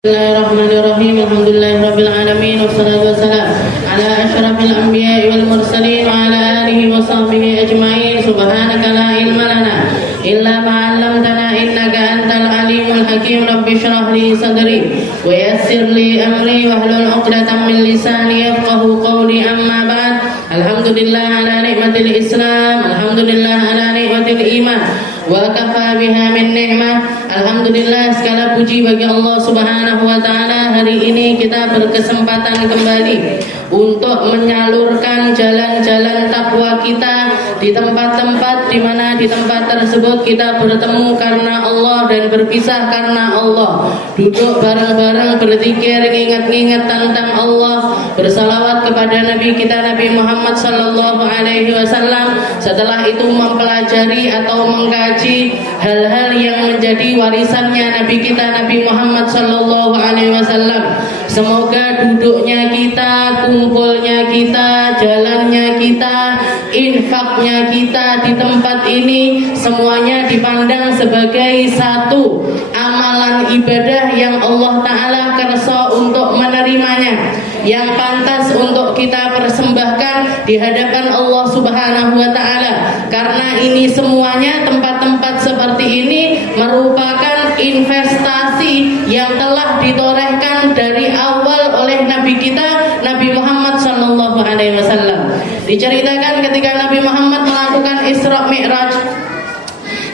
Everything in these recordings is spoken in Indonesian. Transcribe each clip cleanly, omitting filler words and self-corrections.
Bismillahirrahmanirrahim. Alhamdulillahirabbil alamin wassalatu wassalamu ala asyrafil anbiya'i wal mursalin wa ala alihi wa sahbihi ajma'in. Subhanaka la ilma lana illa ma 'allamtana innaka antal alimul hakim. Rabbi shrah li sadri wa yassir li amri wahlul 'uqdatam min lisani yafqahu qawli. Amma ba'd. Alhamdulillah ala nikmatil Islam, alhamdulillah ala nikmatil iman wa kafa biha min ni'mah. Alhamdulillah, segala puji bagi Allah Subhanahu wa taala. Hari ini kita berkesempatan kembali untuk menyalurkan jalan-jalan takwa kita di tempat-tempat di mana di tempat tersebut kita bertemu karena Allah dan berpisah karena Allah. Duduk bareng-bareng berzikir, ingat-ingat tentang Allah, bersalawat kepada Nabi kita Nabi Muhammad sallallahu alaihi wasallam. Setelah itu mempelajari atau mengkaji hal-hal yang menjadi warisannya Nabi kita Nabi Muhammad sallallahu alaihi wasallam. Semoga duduknya kita, kumpulnya kita, jalannya kita, infaknya kita di tempat ini semuanya dipandang sebagai satu amalan ibadah yang Allah Ta'ala kersa untuk menerimanya, yang pantas untuk kita persembahkan di hadapan Allah Subhanahu wa Ta'ala. Karena ini semuanya, tempat-tempat seperti ini merupakan investasi yang telah ditorehkan dari awal oleh Nabi kita Nabi Muhammad sallallahu alaihi wasallam. Diceritakan ketika Nabi Muhammad melakukan Isra Mi'raj,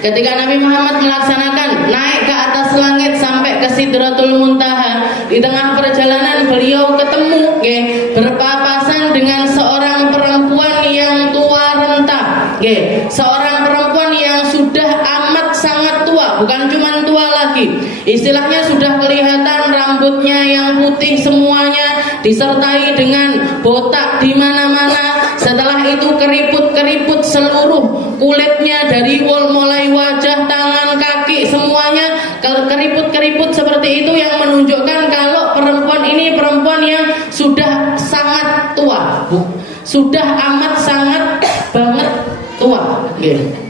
ketika Nabi Muhammad melaksanakan naik ke atas langit sampai ke Sidratul Muntaha, di tengah perjalanan beliau ketemu berpapasan dengan seorang perempuan yang tua renta, seorang perempuan yang sudah amat sangat tua, bukan cuma tua lagi, istilahnya sudah kelihatan rambutnya yang putih semuanya, disertai dengan botak di mana-mana. Setelah itu keriput-keriput seluruh kulitnya, dari mulai wajah, tangan, kaki, semuanya keriput-keriput seperti itu, yang menunjukkan kalau perempuan ini perempuan yang sudah sangat tua, sudah amat sangat banget tua.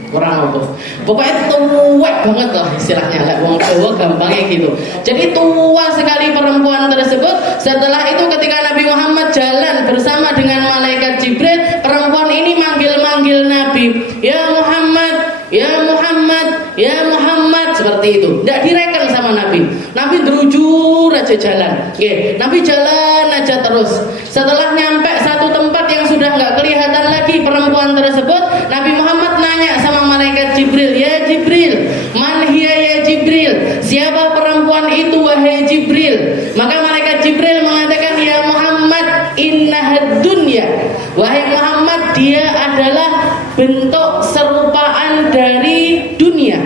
Kurang apa? Pokoknya tua banget lah istilahnya, lah wong tua gampangnya gitu. Jadi tua sekali perempuan tersebut. Setelah itu ketika Nabi Muhammad jalan bersama dengan malaikat Jibril, perempuan ini manggil-manggil Nabi, "Ya Muhammad, ya Muhammad, ya Muhammad," seperti itu. Tidak direken sama Nabi. Nabi terujur aja jalan. Nabi jalan aja terus. Setelah nyampe satu tempat yang sudah nggak kelihatan lagi perempuan tersebut, Nabi Muhammad nanya sama malaikat Jibril, "Ya Jibril, man hiya ya Jibril? Siapa perempuan itu wahai Jibril?" Maka malaikat Jibril mengatakan, "Ya Muhammad, innahad dunya." Wahai Muhammad, dia adalah bentuk serupaan dari dunia.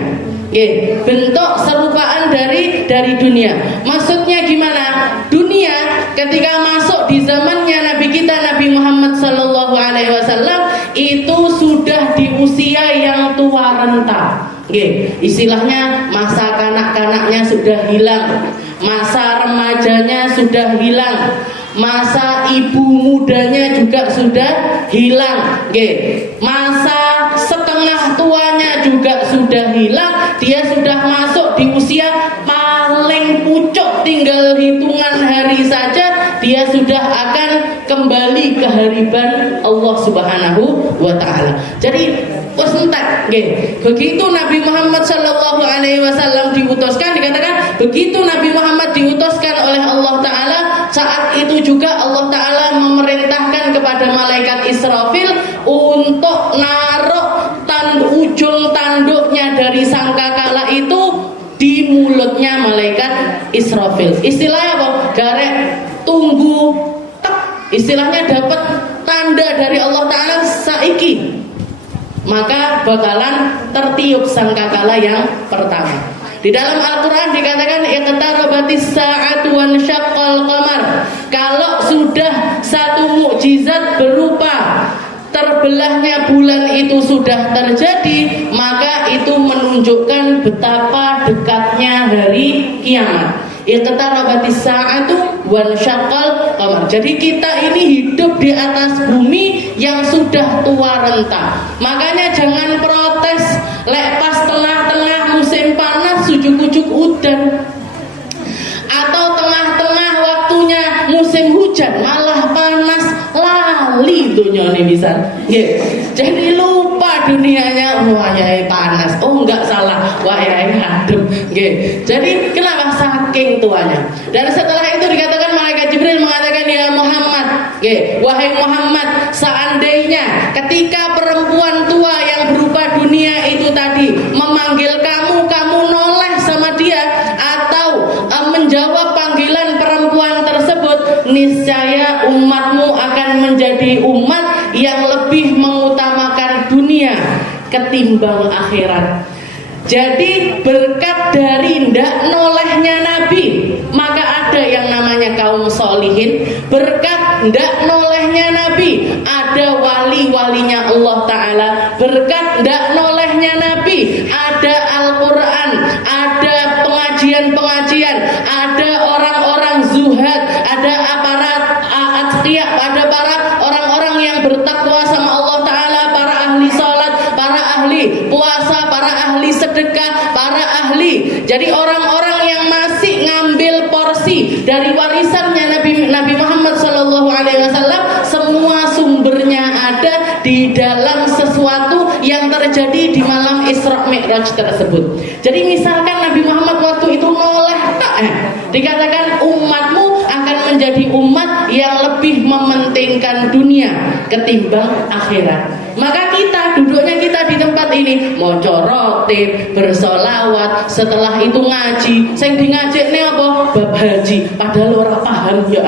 Bentuk serupaan dari dunia. Maksudnya gimana? Dunia ketika masuk di zamannya Nabi kita Nabi Muhammad sallallahu alaihi wasallam itu sudah di usia yang tua renta. Istilahnya masa kanak-kanaknya sudah hilang, masa remajanya sudah hilang, masa ibu mudanya juga sudah hilang, masa setengah tuanya juga sudah hilang. Dia sudah masuk di usia paling pucuk, tinggal hitungan hari saja dia sudah akan kembali ke hariban Allah Subhanahu wa Ta'ala. Jadi entek, begitu Nabi Muhammad sallallahu alaihi wasallam diutuskan, dikatakan begitu Nabi Muhammad diutuskan oleh Allah Ta'ala, saat itu juga Allah Ta'ala memerintahkan kepada malaikat Israfil untuk naruh ujung tanduknya dari sangkakala itu di mulutnya malaikat Israfil. Istilahnya apa? Garek tunggu tek, istilahnya dapat tanda dari Allah Ta'ala saiki, maka bakalan tertiup sangkakala yang pertama. Di dalam Al-Quran dikatakan iqtarabatis sa'atu wan syaqqal qamar. Kalau sudah satu mukjizat berupa terbelahnya bulan itu sudah terjadi, maka itu menunjukkan betapa dekatnya hari kiamat. Iqtarabatis sa'atu wan syaqqal qamar. Jadi kita ini hidup di atas bumi yang sudah tua renta. Makanya jangan protes lek pas tengah-tengah musim panas ujuk-ujuk udan, atau hujan malah panas, lali dunyane pisan. Nggih. Jadi lupa dunianya, wayahe panas. Oh enggak salah, wayahe adem. Nggih. Jadi kenapa saking tuanya? Dan setelah itu dikatakan malaikat Jibril mengatakan, ya Muhammad, nggih, wahai Muhammad, seandainya ketika perempuan tua yang berupa dunia itu tadi memanggil kamu, kamu noleh sama dia atau menjawab panggilan perempuan tersebut, niscaya umatmu akan menjadi umat yang lebih mengutamakan dunia ketimbang akhirat. Jadi berkat dari ndak nolehnya Nabi, maka ada yang namanya kaum solihin. Berkat ndak nolehnya Nabi, ada wali-walinya Allah Ta'ala. Berkat ndak nolehnya Nabi, ada Al-Quran, ada pengajian-pengajian, ada orang-orang zuhad, ada aparat atqiya, ada para orang-orang yang bertakwa sama Allah Ta'ala, para ahli salat, para ahli puasa, para ahli sedekah, para ahli. Jadi orang-orang yang masih ngambil porsi dari warisannya Nabi Muhammad SAW, semua sumbernya ada di dalam sesuatu yang terjadi di malam Isra Mi'raj tersebut. Jadi misalkan Nabi Muhammad waktu itu noleh dikatakan umatmu akan menjadi umat yang lebih mementingkan dunia ketimbang akhirat. Maka kita duduknya kita di tempat ini maca rotib, bersolawat, setelah itu ngaji. Sing di ngajekne apa? Bab haji, padahal ora paham ya.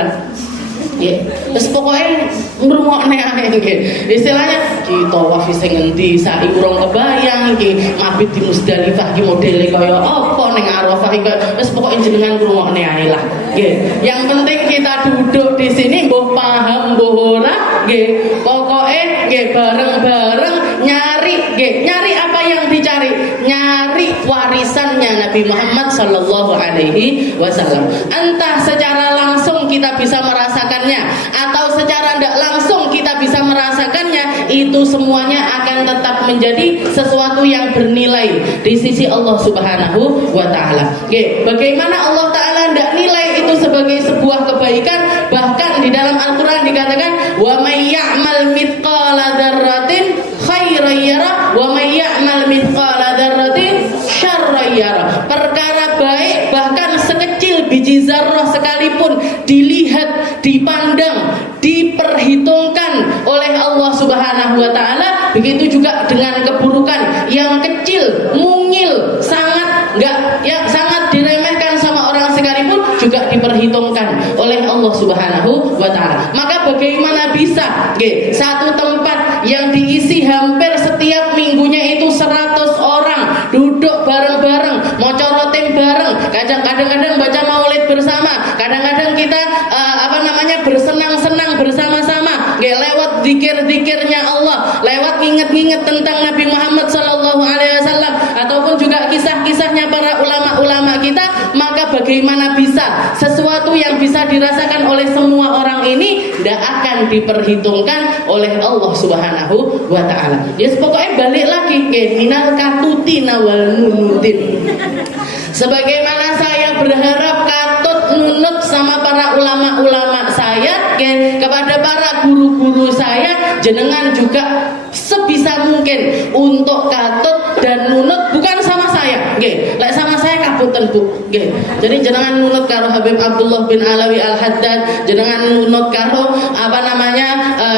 Ya, terus pokoknya ngrungokne ae nggih. Istilahnya kita tawaf sing ngendi sak urung kebayang iki, mabit di Musdalifah iki modele kaya apa ning Arafah iki. Wis pokoke jenengan ngrungokne ae lah. Nggih. Yang penting kita duduk di sini mbuh paham mbuh ora nggih. Pokoke nggih bareng-bareng nyari nggih. Nyari apa yang dicari? Nyari warisannya Nabi Muhammad sallallahu alaihi wasallam. Entah secara langsung kita bisa merasakannya atau secara tidak langsung kita bisa merasakannya, itu semuanya akan tetap menjadi sesuatu yang bernilai di sisi Allah Subhanahu wa Ta'ala. Oke, bagaimana Allah Ta'ala tidak nilai itu sebagai sebuah kebaikan? Bahkan di dalam Al-Quran dikatakan, wa may ya'mal mithqala dzarratin khairan yara wa may ya'mal mithqala dzarratin syarran yara. Perkara baik bahkan sekecil biji zarrah sekalipun dilihat, dipandang, diperhitungkan oleh Allah Subhanahu wa Ta'ala, begitu juga dengan keburukan yang kecil, mungil, sangat sangat diremehkan sama orang sekalipun juga diperhitungkan oleh Allah Subhanahu wa Ta'ala. Maka bagaimana bisa satu tempat yang diisi hampir setiap minggunya itu 100 orang duduk bareng-bareng, maca rotib bareng, kadang-kadang baca maulid bersama, kadang-kadang kita bersenang-senang bersama-sama, lewat zikir-zikirnya Allah, lewat nginget-nginget tentang Nabi Muhammad SAW, ataupun juga kisah-kisahnya para ulama-ulama kita. Maka bagaimana bisa sesuatu yang bisa dirasakan oleh semua orang ini tidak akan diperhitungkan oleh Allah Subhanahu wa Ta'ala. Yes, pokoknya balik lagi minal katutina wal nunutin. Sebagaimana saya berharap katut nunut sama para ulama-ulama saya, kepada para guru-guru saya, jenengan juga sebisa mungkin untuk katut dan nunut, bukan sama saya, lek sama saya kaputen Bu, jadi jenengan nunut karo Habib Abdullah bin Alawi Al-Haddad, jenengan nunut karo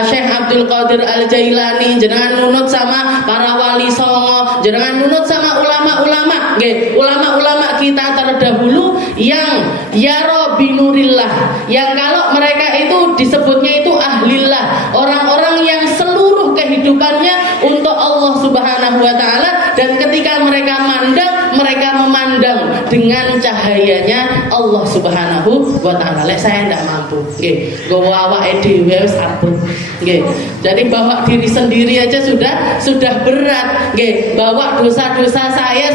Syekh Abdul Qadir Al-Jailani, jenengan nunut sama para wali songo, jenengan nunut sama ulama-ulama, ulama-ulama kita terdahulu yang yaro binurillah, yang kalau mereka itu disebutnya itu ahlillah, orang-orang yang seluruh kehidupannya untuk Allah Subhanahu wa Ta'ala, dan ketika mereka memandang dengan cahayanya Allah Subhanahu wa Ta'ala. Lek saya tidak mampu, nggo awake dhewe wis abot, jadi bawa diri sendiri aja sudah berat, bawa dosa-dosa saya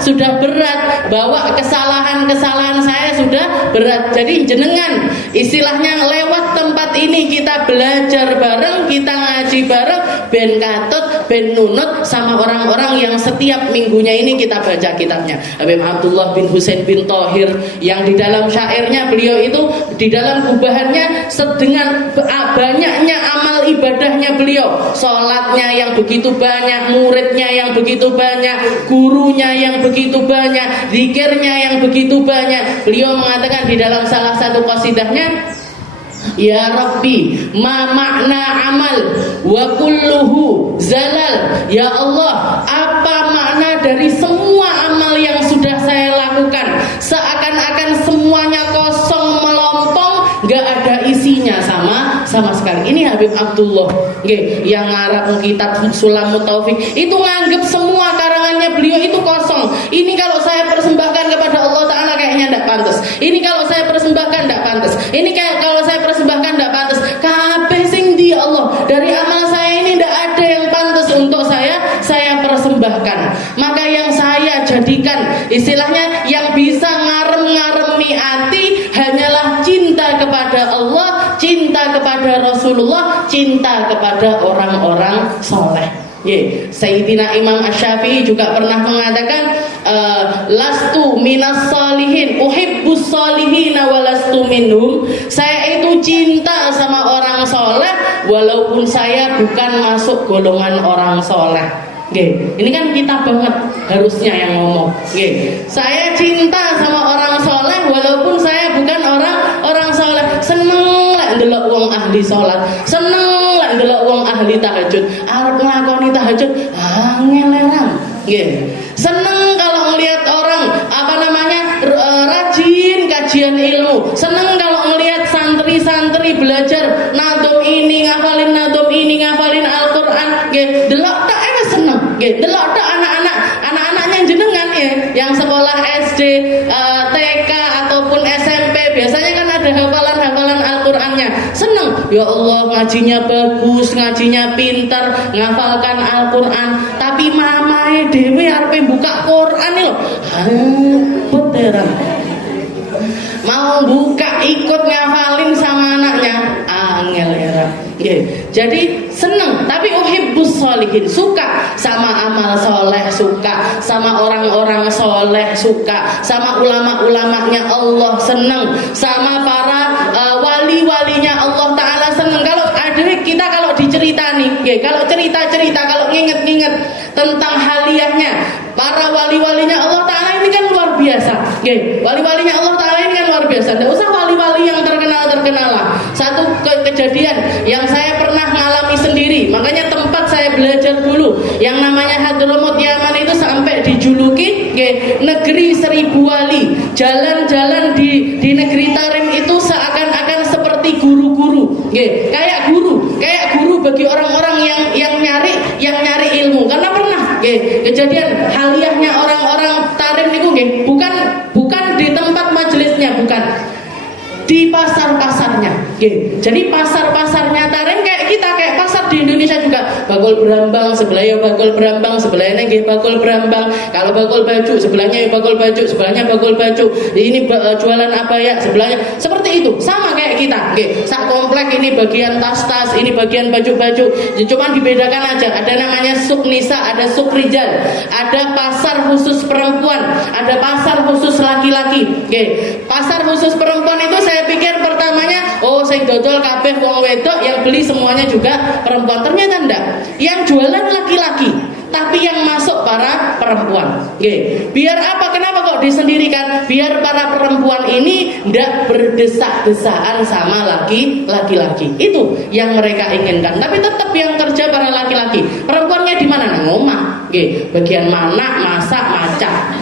sudah berat, bawa kesalahan-kesalahan saya sudah berat. Jadi jenengan istilahnya lewat tempat ini kita belajar bareng, kita ngaji ngaji bareng ben katut ben nunut sama orang-orang yang setiap minggunya ini kita baca kitabnya. Habib Abdullah bin Husain bin Thohir yang di dalam syairnya beliau itu di dalam gubahannya dengan banyaknya amal ibadahnya beliau, sholatnya yang begitu banyak, muridnya yang begitu banyak, gurunya yang begitu banyak, zikirnya yang begitu banyak. Beliau mengatakan di dalam salah satu qasidahnya, ya Rabbi ma makna amal wa kulluhu zalal. Ya Allah, apa makna dari semua amal yang sudah saya lakukan? Seakan-akan semuanya kosong melompong, gak ada isinya sama sekali. Ini Habib Abdullah yang ngarang kitab Sulamut Taufik itu nganggep semua karangannya beliau itu kosong. Ini kalau saya persembahkan kepada Allah Ta'ala kayaknya tidak pantas. Ini kalau saya persembahkan tidak pantas. Ini kayak kalau saya persembahkan tidak pantas. Kabeh sing di Allah, dari amal saya ini tidak ada yang pantas untuk saya persembahkan. Maka yang saya jadikan istilahnya yang bisa ngarem-ngaremi hati hanyalah cinta kepada Allah, cinta kepada Rasulullah, cinta kepada orang-orang soleh. Sayyidina Imam Asy-Syafi'i juga pernah mengatakan, lastu minas salihin uhibbus salihina walastu minhum. Saya itu cinta sama orang soleh walaupun saya bukan masuk golongan orang soleh. Ini kan kita banget harusnya yang ngomong. Saya cinta sama orang soleh walaupun saya bukan orang soleh. Seneng lah ndelok wong ahli salat, seneng lah ndelok wong ahli tahajud. Arep nglakoni tahajud angel-elang. Seneng kalau melihat orang rajin kajian ilmu. Seneng kalau melihat santri-santri belajar nadom ini ngafalin Al-Qur'an. Delok tak seneng. Delok tak anak-anaknya jenengan yang sekolah SD, TK ataupun SMP biasanya kan ada hafalan Al-Qur'annya. Seneng, ya Allah ngajinya bagus, ngajinya pintar, ngafalkan Al-Qur'an. Tapi mamae dhewe arepe buka Qur'an lho. Beneran. Mau buka ikut ngafalin sama anaknya, angel ya. Jadi seneng, tapi uhibbus sholihin, suka sama amal soleh, suka sama orang-orang soleh, suka sama ulama-ulamanya Allah, seneng sama para wali-walinya Allah Ta'ala, seneng. Kalau ada kita kalau diceritani, kalau cerita-cerita, kalau nginget-nginget tentang haliyahnya para wali-walinya Allah Ta'ala ini kan luar biasa. Wali-walinya Allah Ta'ala ini kan luar biasa. Tidak usah wali-wali yang terkenal lah. Satu kejadian yang saya pernah mengalami sendiri, makanya tempat saya belajar dulu yang namanya Hadramut Yaman itu sampai dijuluki negeri 1000 wali. Jalan-jalan di negeri Tarim itu seakan-akan seperti guru-guru, kayak guru bagi orang-orang yang nyari ilmu. Karena pernah kejadian haliyahnya orang-orang Tarim itu bukan di tempat majelisnya, bukan di pasar-pasarnya. Jadi pasar-pasarnya Tarim kayak kita, kayak pasar di Indonesia juga. Bakul Brambang sebelahnya bakul Brambang, sebelahnya bakul Brambang. Kalau bakul baju sebelahnya bakul baju, sebelahnya bakul baju. Ini jualan apa ya sebelahnya. Seperti itu, sama kayak kita. Sak komplek ini bagian tas-tas, ini bagian baju-baju. Cuma dibedakan aja. Ada namanya suk nisa, ada suk rijal, ada pasar khusus perempuan, ada pasar khusus laki-laki. Pasar khusus perempuan itu saya pikir pertamanya, sing dodol kabeh wong wedok, yang beli semuanya juga perempuan. Ternyata enggak. Yang jualan laki-laki, tapi yang masuk para perempuan. Biar apa? Kenapa kok disendirikan? Biar para perempuan ini enggak berdesak-desaan sama laki-laki. Itu yang mereka inginkan. Tapi tetap yang kerja para laki-laki. Perempuannya di mana? Nang omah. Bagian mana? Masak, macak.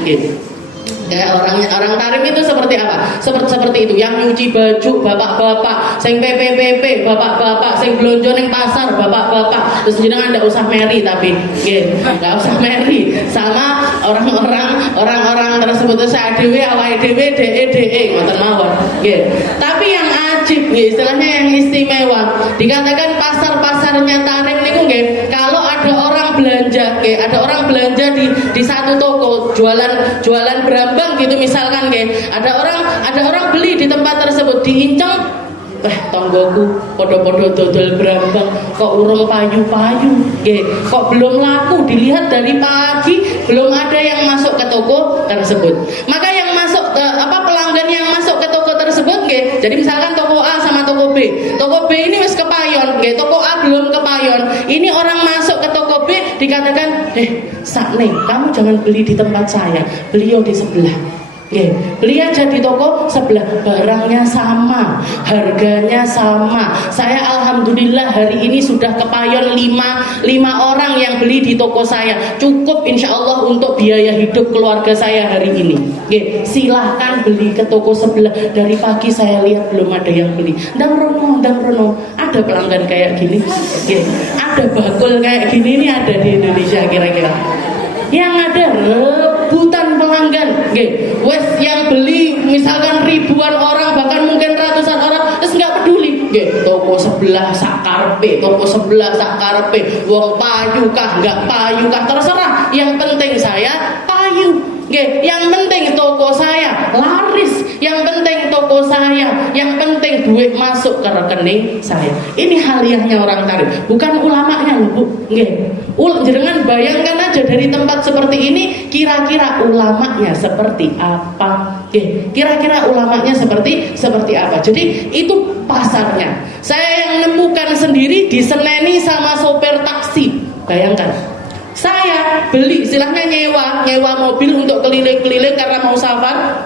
Kayak orang Tarim itu seperti apa? Seperti itu. Yang nyuci baju bapak-bapak, sing PPPP bapak-bapak, sing blonjo ning pasar bapak-bapak. Terus jenengan ndak usah meri, tapi nggak usah meri sama orang-orang tersebut. Saya dhewe awake dhewe DE ngoten mawon. Tapi yang ajib istilahnya yang istimewa, dikatakan pasar-pasarnya Tarim niku kalau ada orang belanja di satu toko jualan berambang gitu misalkan, ada orang beli di tempat tersebut, diinceng tonggoku podo-podo dodol brambang kok urung payu-payu nggih, kok belum laku, dilihat dari pagi belum ada yang masuk ke toko tersebut. Maka yang masuk pelanggan yang masuk ke toko tersebut nggih, jadi misalkan toko A sama toko B. Toko B ini wis kepayon nggih, toko A belum kepayon. Ini orang masuk ke toko B dikatakan, sakne, kamu jangan beli di tempat saya, beliau di sebelah. Beli aja di toko sebelah, barangnya sama, harganya sama. Saya alhamdulillah hari ini sudah kepayon 5 orang yang beli di toko saya. Cukup insya Allah untuk biaya hidup keluarga saya hari ini. Silahkan beli ke toko sebelah. Dari pagi saya lihat belum ada yang beli. Ndang Rono, ada pelanggan kayak gini? Ada bakul kayak gini, ini ada di Indonesia kira-kira? Yang ada rebutan pelanggan, wes yang beli misalkan ribuan orang bahkan mungkin ratusan orang, terus nggak peduli, toko sebelah sakarpe, wong payu kah nggak payu kah terserah, yang penting saya payu. Yang penting toko saya laris, yang penting toko saya, yang penting duit masuk ke rekening saya. Ini haliahnya orang tarif, bukan ulamanya loh Bu. Jenengan bayangkan aja dari tempat seperti ini, kira-kira ulamanya seperti apa? Kira-kira ulamanya seperti apa? Jadi itu pasarnya. Saya yang nemukan sendiri diseneni sama sopir taksi. Bayangkan. Saya beli, istilahnya nyewa mobil untuk keliling-keliling karena mau safar,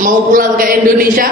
mau pulang ke Indonesia.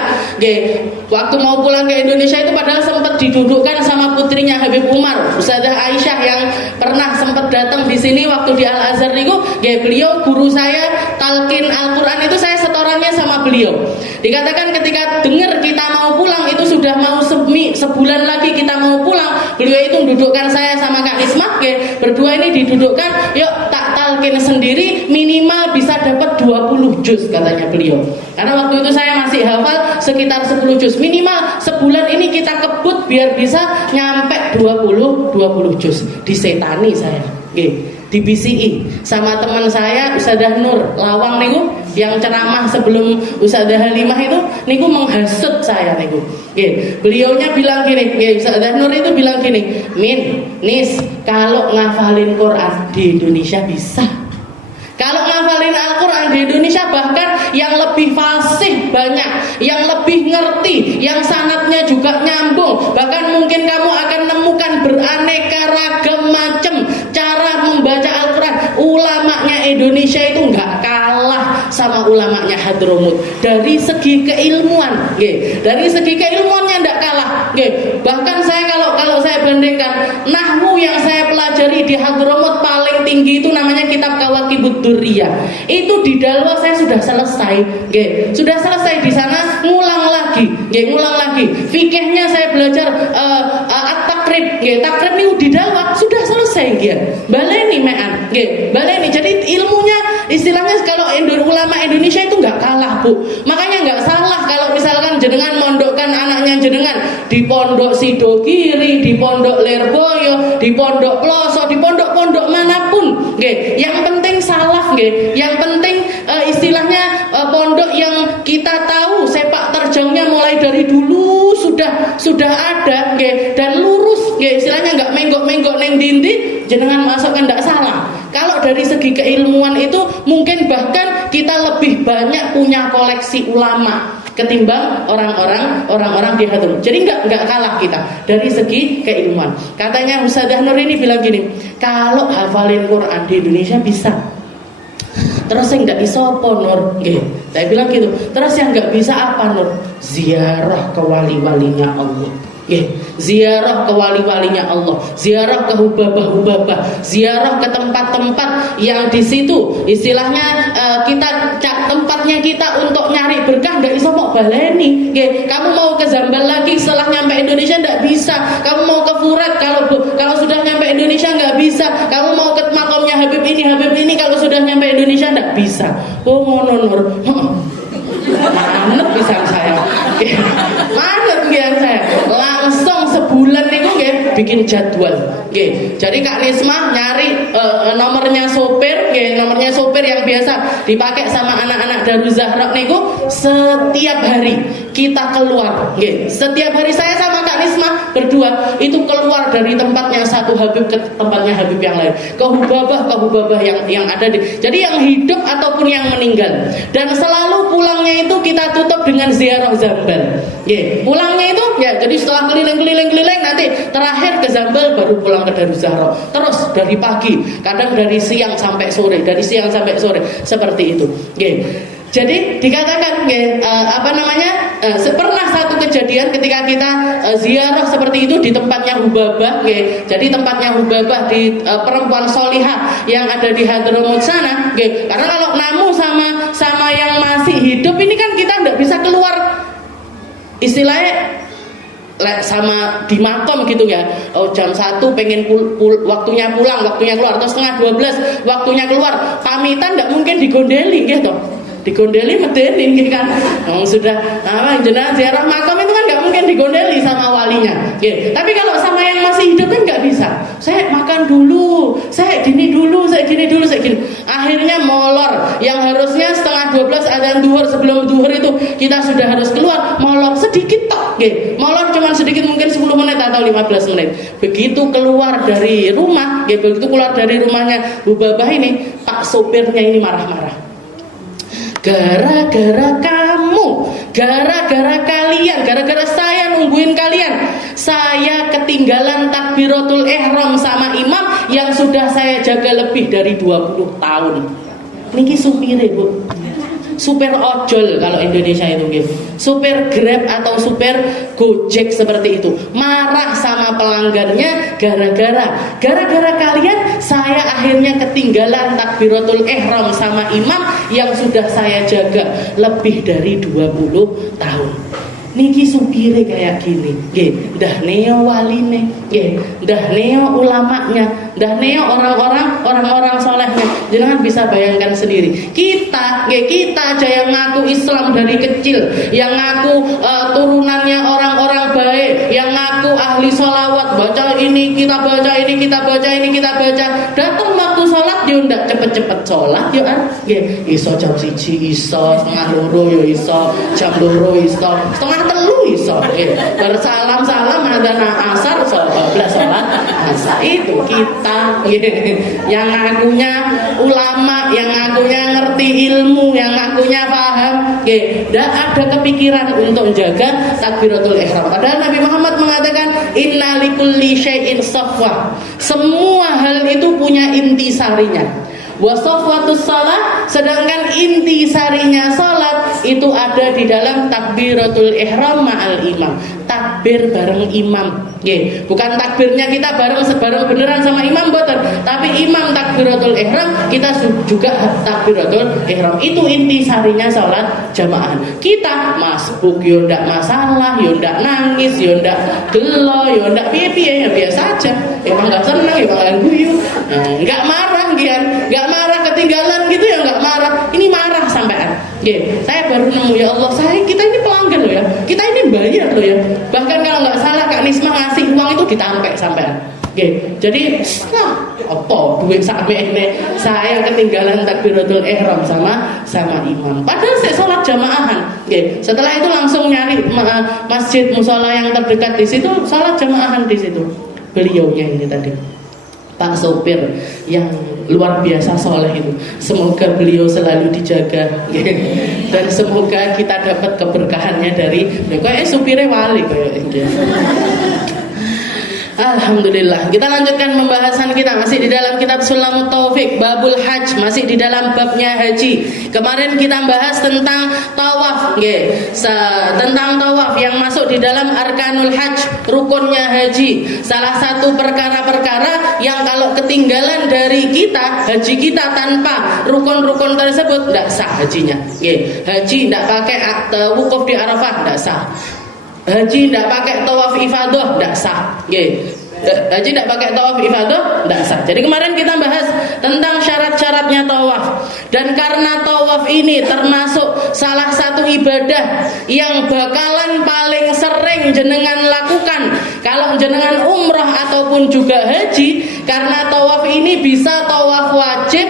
Waktu mau pulang ke Indonesia itu padahal sempat didudukkan sama putrinya Habib Umar, Ustazah Aisyah, yang pernah sempat datang di sini waktu di Al Azhar niku. Beliau guru saya talqin Al-Quran itu, saya setorannya sama beliau. Dikatakan ketika dengar kita mau pulang itu sudah mau sebulan lagi kita mau pulang, beliau itu mendudukkan saya sama Kak Isma, berdua ini didudukkan, yuk tak talqin sendiri minimal bisa dapat 20 juz katanya beliau. Karena waktu itu saya masih hafal sekitar 10 juz, minimal sebulan ini kita kebut biar bisa nyampe 20 juz. Disetani saya, di BCI sama teman saya Ustazah Nur Lawang niku, yang ceramah sebelum Ustazah Halimah itu niku menghasut saya niku. Beliaunya bilang gini, Ustazah Nur itu bilang gini, Nis, kalau ngafalin Quran di Indonesia bisa. Kalau ngafalin Al-Quran di Indonesia bahkan yang lebih fasih banyak, yang lebih ngerti, yang sanadnya juga nyambung. Bahkan mungkin kamu akan nemukan beraneka ragam macam cara membaca Al-Quran. Ulamanya Indonesia itu nggak kalah sama ulamanya Hadramut dari segi keilmuan. Dari segi keilmuannya nggak kalah. Bahkan saya kalau saya bandingkan, nahwu yang saya pelajari di Hadramut paling tinggi itu namanya kitab Kawakibud Durriyah. Itu di Dalwa saya sudah selesai. Sudah selesai di sana, ngulang lagi. Fikihnya saya belajar at-takrib. Takrib itu di Dalwa sudah selesai. Baleni mean. Baleni. Jadi ilmunya istilahnya kalau ulama Indonesia itu nggak kalah Bu. Makanya nggak salah kalau misalkan jenengan mondokkan anaknya jenengan di pondok Sidogiri, di pondok Lerboyo, di pondok Ploso, di pondok-pondok manapun. Yang penting salah. Yang penting istilahnya pondok yang kita tahu sepak terjangnya mulai dari dulu sudah ada dan lurus. Istilahnya nggak menggok-menggok neng dinding, jenengan masukkan nggak salah. Kalau dari segi keilmuan itu mungkin bahkan kita lebih banyak punya koleksi ulama ketimbang orang-orang di Hadramut. Jadi nggak kalah kita dari segi keilmuan. Katanya Ustazah Nur ini bilang gini, kalau hafalin Quran di Indonesia bisa. Terus yang nggak bisa apa Nur? Saya bilang gitu. Terus yang nggak bisa apa Nur? Ziarah ke wali-walinya Allah. Ziarah ke wali-walinya Allah, ziarah ke hubabah-hubabah, ziarah ke tempat-tempat yang di situ istilahnya kita tempatnya kita untuk nyari berkah nggak bisa mau baleni. Kamu mau ke Zambal lagi setelah nyampe Indonesia nggak bisa. Kamu mau ke Furat kalau sudah nyampe Indonesia nggak bisa. Kamu mau ke makamnya Habib ini kalau sudah nyampe Indonesia nggak bisa. Oh ngono Nur. Manet bisa saya. Manet biar saya. Langsung sebulan niku bikin jadwal. Jadi Kak Nismah nyari nomornya sopir yang biasa dipakai sama anak-anak Daruz Zahra niku setiap hari. kita keluar. Nggih, setiap hari saya sama Kak Risma berdua itu keluar dari tempatnya satu Habib ke tempatnya Habib yang lain, ke hubabah yang ada di. Jadi yang hidup ataupun yang meninggal. Dan selalu pulangnya itu kita tutup dengan ziarah Zambal. Nggih, pulangnya itu ya jadi setelah keliling nanti terakhir ke Zambal baru pulang ke Darus Zahra. Terus dari pagi, kadang dari siang sampai sore, seperti itu. Nggih. Jadi dikatakan pernah satu kejadian ketika kita ziarah seperti itu di tempatnya Hubabah. Jadi tempatnya Hubabah di perempuan solihah yang ada di Hadramut sana. Karena kalau namu sama yang masih hidup ini kan kita tidak bisa keluar, istilahnya sama di makom gitu ya. Jam 1 pengen waktunya pulang, waktunya keluar, atau setengah 12 waktunya keluar, pamitan tidak mungkin digondeli gitu. Digondeli medeni gitu kan. Sudah jenazah ziarah makam itu kan nggak mungkin digondeli sama walinya. Tapi kalau sama yang masih hidup kan nggak bisa. Saya makan dulu, saya gini dulu. Akhirnya molor. Yang harusnya setengah 12 adzan duhur, sebelum duhur itu kita sudah harus keluar, molor sedikit tok. Molor cuma sedikit, mungkin 10 menit atau 15 menit. Begitu keluar dari rumah, begitu keluar dari rumahnya Hubabah ini, Pak sopirnya ini marah-marah. Gara-gara kamu, gara-gara kalian, gara-gara saya nungguin kalian, saya ketinggalan takbiratul ihram sama imam yang sudah saya jaga lebih dari 20 tahun. Niki supire, Bu. Supir ojol kalau Indonesia itu gitu. Supir Grab atau supir Gojek seperti itu. Marah sama pelanggannya gara-gara kalian saya akhirnya ketinggalan takbiratul ihram sama imam yang sudah saya jaga lebih dari 20 tahun. Niki supire kayak gini, dah neo waline, dah neo ulamanya, dah neo orang-orang solehnya. Jangan bisa bayangkan sendiri. Kita aja yang ngaku Islam dari kecil, yang ngaku turunannya orang-orang baik, yang ngaku ahli sholawat, baca ini kita baca, datang waktu sholat yo ndak cepet-cepet sholat yo iso jam 1, iso setengah 2 yo iso, jam 2 iso, setengah 3 iso. Bersalam-salam adzan asar sholat asar. Itu kita yang ngakunya ulama, yang ngakunya ngerti ilmu, yang ngakunya paham, ndak ada kepikiran untuk menjaga takbiratul ihram. Padahal Nabi Muhammad mengatakan inna likulli syai'in safwah. Semua hal itu punya intisarinya. Wasofwatus salat, sedangkan inti sarinya salat itu ada di dalam takbiratul ihram ma'al imam. Takbir bareng imam. Bukan takbirnya kita bareng beneran sama imam boten, tapi imam takbiratul ihram, kita juga takbiratul ihram. Itu inti sarinya salat jamaah. Kita masbuk yo ndak masalah, yo ndak nangis, yo ndak gelo, yo ndak piye-piye, ya biasa aja. Emang enggak senang ya bakalan guyu. Enggak marah gian, enggak marah ketinggalan gitu ya, enggak marah. Ini marah sampean. Saya baru nemu, ya Allah, kita ini pelanggan loh ya. Kita ini bayar loh ya. Bahkan kalau enggak salah Kak Nisma ngasih uang itu ditampek sampean. Jadi apa duit sampe ini saya ketinggalan takbiratul ihram sama imam. Padahal saya sholat jamaahan. Setelah itu langsung nyari masjid musola yang terdekat di situ, sholat jamaahan di situ. Beliaunya ini tadi, Pak sopir yang luar biasa soleh itu. Semoga beliau selalu dijaga dan semoga kita dapat keberkahannya dari kayak supirnya wali kayak gitu. Alhamdulillah. Kita lanjutkan pembahasan kita masih di dalam kitab Sulamut Taufik, Babul Hajj, masih di dalam babnya haji. Kemarin kita bahas tentang tawaf, tentang tawaf yang masuk di dalam arkanul hajj, rukunnya haji. Salah satu perkara-perkara yang kalau ketinggalan dari kita, haji kita tanpa rukun-rukun tersebut tidak sah hajinya. Haji tidak pakai wukuf di Arafah tidak sah. Haji tidak pakai tawaf ifadah tidak sah. Haji tidak pakai tawaf ifadah tidak sah. Jadi kemarin kita bahas tentang syarat-syaratnya tawaf. Dan karena tawaf ini termasuk salah satu ibadah yang bakalan paling sering jenengan lakukan kalau jenengan umrah ataupun juga haji, karena tawaf ini bisa tawaf wajib,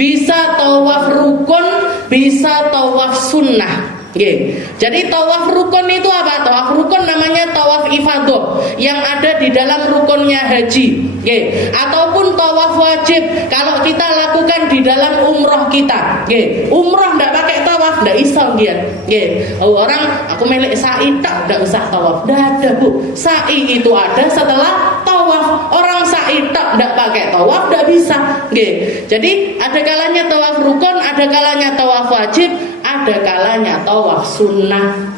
bisa tawaf rukun, bisa tawaf sunnah. Nggih. Jadi tawaf rukun itu apa? Tawaf rukun namanya tawaf ifadah yang ada di dalam rukunnya haji. Nggih. Ataupun tawaf wajib kalau kita lakukan di dalam umroh kita. Nggih. Umroh ndak pakai tawaf ndak iso dia. Nggih. Orang aku melek sa'i tak ndak usah tawaf. Ndak ada, Bu. Sa'i itu ada setelah tawaf. Orang sa'i tak ndak pakai tawaf ndak bisa. Nggih. Jadi ada kalanya tawaf rukun, ada kalanya tawaf wajib, ada kalanya tawaf sunnah.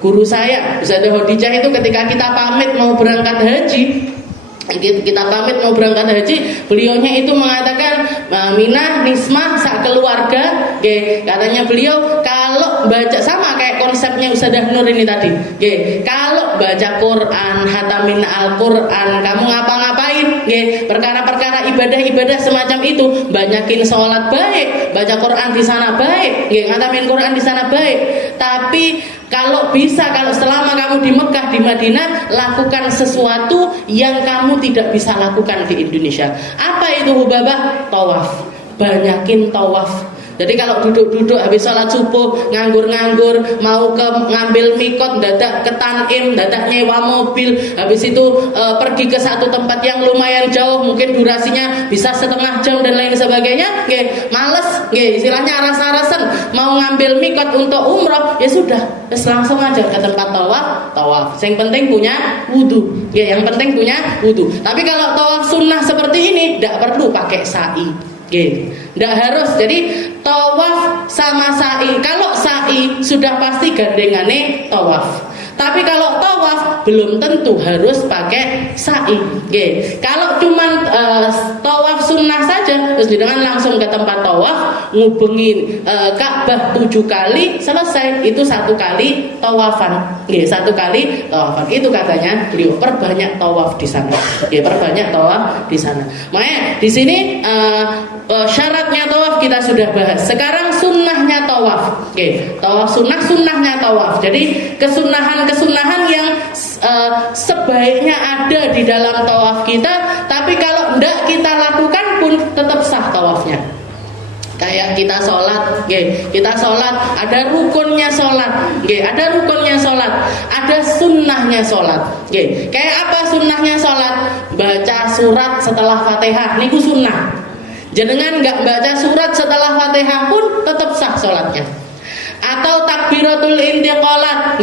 Guru saya Ustazah Khadijah itu ketika kita pamit mau berangkat haji, beliaunya itu mengatakan minah nismah sak keluarga. Katanya beliau kalau baca sama kayak konsepnya Ustazah Nur ini tadi. Kalau baca Quran, hatamin Al-Quran, kamu ngapa-ngapain, perkara-perkara ibadah-ibadah semacam itu, banyakin sholat baik, baca Quran di sana baik, ngatamin Quran di sana baik. Tapi kalau bisa, kalau selama kamu di Mekah, di Madinah, lakukan sesuatu yang kamu tidak bisa lakukan di Indonesia. Apa itu Hubabah? Tawaf. Banyakin tawaf. Jadi kalau duduk-duduk habis sholat subuh nganggur-nganggur mau ngambil mikot, dadak ke Tanim, dadak nyewa mobil, habis itu pergi ke satu tempat yang lumayan jauh, mungkin durasinya bisa setengah jam dan lain sebagainya, males, istilahnya aras-arasan mau ngambil mikot untuk umroh, ya sudah, langsung aja ke tempat tawaf. Yang penting punya wudu, yang penting punya wudu. Tapi kalau tawaf sunnah seperti ini tidak perlu pakai sa'i. Tidak harus. Jadi tawaf sama sa'i, kalau sa'i sudah pasti gandengane tawaf. Tapi kalau tawaf belum tentu harus pakai sa'i. Kalau cuman tawaf sunnah saja, terus dengan langsung ke tempat tawaf, ngubengin Ka'bah 7 kali, selesai. Itu 1 kali tawafan. 1 kali tawafan. Itu katanya beliau, perbanyak tawaf di sana. Perbanyak tawaf di sana. Makanya di sini syaratnya tawaf kita sudah bahas. Sekarang sunnahnya tawaf. Tawaf sunnahnya tawaf. Jadi kesunahan yang sebaiknya ada di dalam tawaf kita, tapi kalau tidak kita lakukan pun tetap sah tawafnya. Kayak kita sholat, ada rukunnya sholat, ada sunnahnya sholat. Kayak apa sunnahnya sholat? Baca surat setelah Fatihah, niku sunnah. Jenengan nggak baca surat setelah Fatihah pun tetap sah sholatnya. Atau takbiratul intiqalat,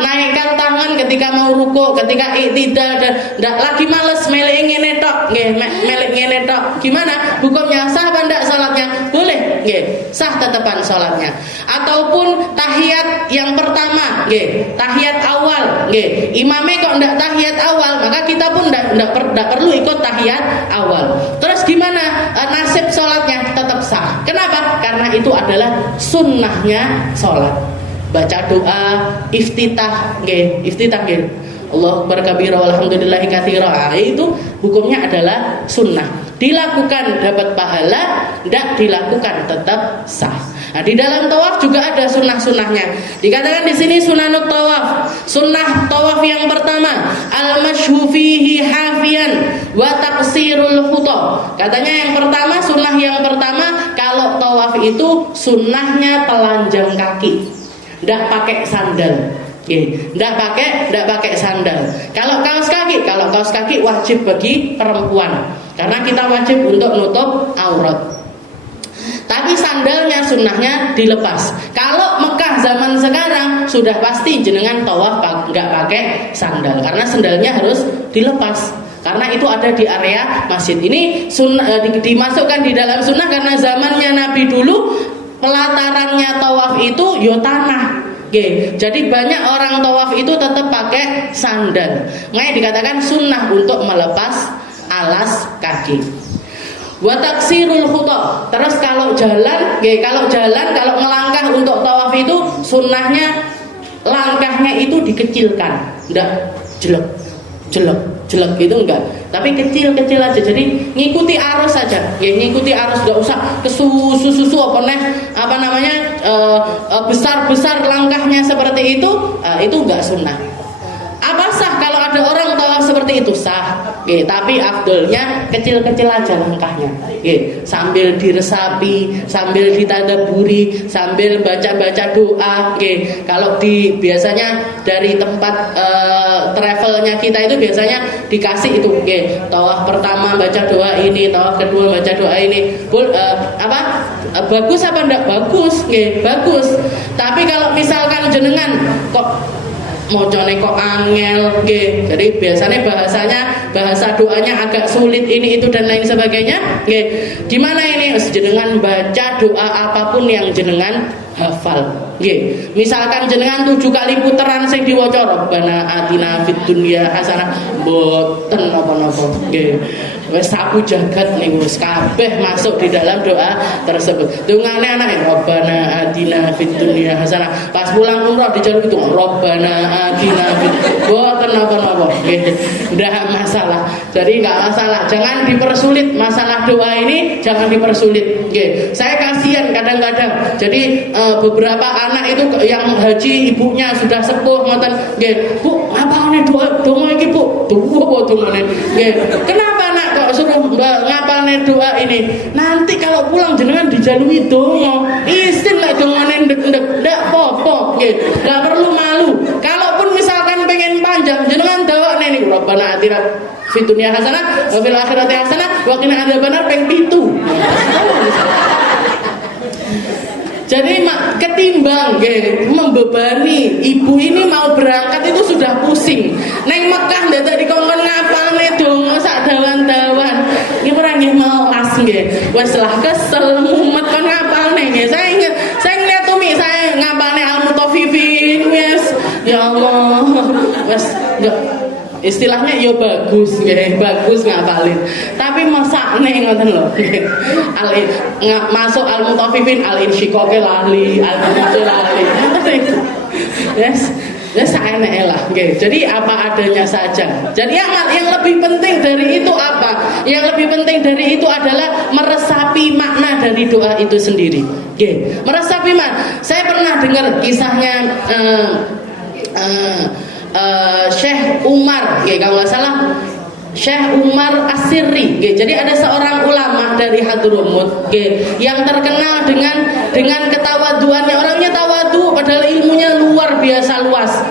naikkan tangan ketika mau ruku, ketika iktidal, dan lagi males melek ngene tok, gimana hukumnya? Sah apa enggak salatnya? Boleh, sah tetepan salatnya. Ataupun tahiyat yang pertama, tahiyat awal, imamnya kok enggak tahiyat awal, maka kita pun enggak perlu ikut tahiyat awal. Terus gimana nasib salatnya? Tetap sah. Kenapa? Karena itu adalah sunnahnya sholat. Baca doa iftitah, Allah berkabir walhamdulillahi katsira. Itu hukumnya adalah sunnah. Dilakukan dapat pahala, tidak dilakukan tetap sah. Nah, di dalam tawaf juga ada sunnah-sunnahnya. Dikatakan di sini sunanut tawaf. Sunnah tawaf yang pertama, al-mashhu fihi hafiyan wa taqsirul khuta. Katanya yang pertama, sunnah yang pertama, kalau tawaf itu sunnahnya telanjang kaki. Tidak pakai sandal. Tidak pakai sandal. Kalau kaos kaki wajib bagi perempuan, karena kita wajib untuk nutup aurat. Tapi sandalnya sunnahnya dilepas. Kalau Mekah zaman sekarang sudah pasti jenengan tawaf nggak pakai sandal, karena sandalnya harus dilepas. Karena itu ada di area masjid. Ini dimasukkan di dalam sunnah karena zamannya Nabi dulu pelatarannya tawaf itu yo tanah. Jadi banyak orang tawaf itu tetap pakai sandal. Makanya dikatakan sunnah untuk melepas alas kaki. Wa taksirul khuta. Terus kalau jalan, kalau ngelangkah untuk tawaf itu sunnahnya langkahnya itu dikecilkan, enggak jelek gitu enggak. Tapi kecil-kecil aja. Jadi ngikuti arus saja. Ngikuti arus, enggak usah kesusu besar langkahnya seperti itu enggak sunnah. Apa sah kalau ada orang tawaf seperti seperti itu sah, tapi afdolnya kecil-kecil aja langkahnya, sambil diresapi, sambil ditadaburi, sambil baca-baca doa. Kalau biasanya dari tempat travelnya kita itu biasanya dikasih itu, tawaf pertama baca doa ini, tawaf kedua baca doa ini. Bagus apa enggak? Bagus, bagus. Tapi kalau misalkan jenengan kok mocone kok angel, jadi biasanya bahasa doanya agak sulit ini itu dan lain sebagainya, gimana ini jenengan baca doa apapun yang jenengan hafal, misalkan jenengan 7 kali puteran sing diwaca Rabbana atina fid dunya hasanah mboten napa-napa, wis sapu jagat niku wis kabeh masuk di dalam doa tersebut. Dungane anake Rabbana atina fid dunya hasanah, pas pulang umroh dijaluk itu Rabbana atina fid, mboten napa-napa, ndak masalah. Jadi enggak masalah, jangan dipersulit masalah doa ini, jangan dipersulit. Saya kasihan kadang-kadang. Jadi beberapa anak itu yang haji ibunya sudah sepuh ngoten, Bu, ngapalne doa iki, Bu? Tuwa dongane. Kenapa nak kok suruh ngapalne doa ini? Nanti kalau pulang jenengan dijalui donga. Isin lek dongane ndek-ndek, ndak apa-apa, nggak perlu malu. Kalaupun misalkan pengen panjang, jenengan dawakne niku Rabbana atina fid dunya hasanah wa fil akhirati hasanah wa qina adzabannar ping 7. Jadi ketimbang membebani ibu ini mau berangkat itu sudah pusing. Neng Mekah ndak dikongkon ngapalne donga sak dawan-dawan. Iki ora nggih melas nggih. Wis lah kesel mumet kon ngapalne nggih. Saya ngeliat Umi saya ngapalne Al-Mutaffifin wis. Ya Allah. Wis istilahnya ya bagus, bagus ngapalin. Tapi masakne ngoten lho. Masuk Al-Mutaffifin, Al-Insyiqaq lali, Al-Mulk lali. Yes, saeneke lah. Jadi apa adanya saja. Jadi yang lebih penting dari itu apa? Yang lebih penting dari itu adalah meresapi makna dari doa itu sendiri. Meresapi makna. Saya pernah dengar kisahnya Syekh Umar, kalau nggak salah Syekh Umar As-Sirri. Jadi ada seorang ulama dari Hadramut yang terkenal dengan ketawaduannya. Orangnya tawadu padahal ilmunya luar biasa luas.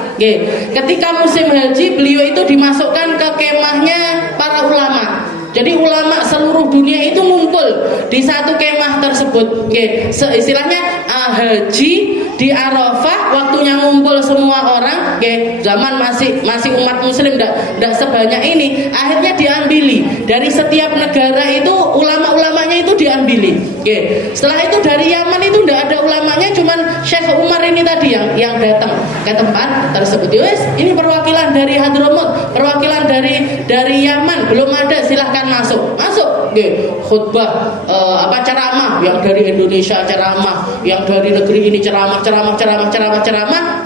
Ketika musim haji beliau itu dimasukkan ke kemahnya para ulama. Jadi ulama seluruh dunia itu ngumpul di satu kemah tersebut. Istilahnya haji di Arafah, waktunya ngumpul semua orang. Zaman masih umat muslim tidak sebanyak ini. Akhirnya diambili dari setiap negara itu ulama-ulamanya itu diambili. Setelah itu dari Yaman itu tidak ada ulamanya, cuman Syekh Umar ini tadi yang datang ke tempat tersebut. Yes, ini perwakilan dari Hadramut, perwakilan dari Yaman, belum ada, silahkan masuk. Khutbah ceramah, yang dari Indonesia ceramah, yang dari negeri ini ceramah.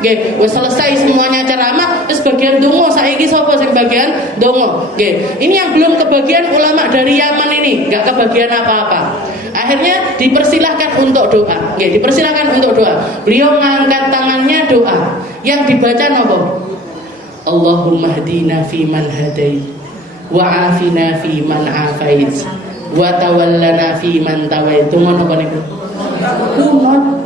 Wes selesai semuanya ceramah, terus bagian dongo saiki sapa sing bagian dongo. Ini yang belum kebagian ulama dari Yaman ini, enggak kebagian apa-apa. Akhirnya dipersilahkan untuk doa. Dipersilahkan untuk doa. Beliau mengangkat tangannya doa. Yang dibaca napa? Allahumma hdina fi man hadait wa afina fi man afait wa tawallana fi man tawait. Ngono apa niku? Kunut.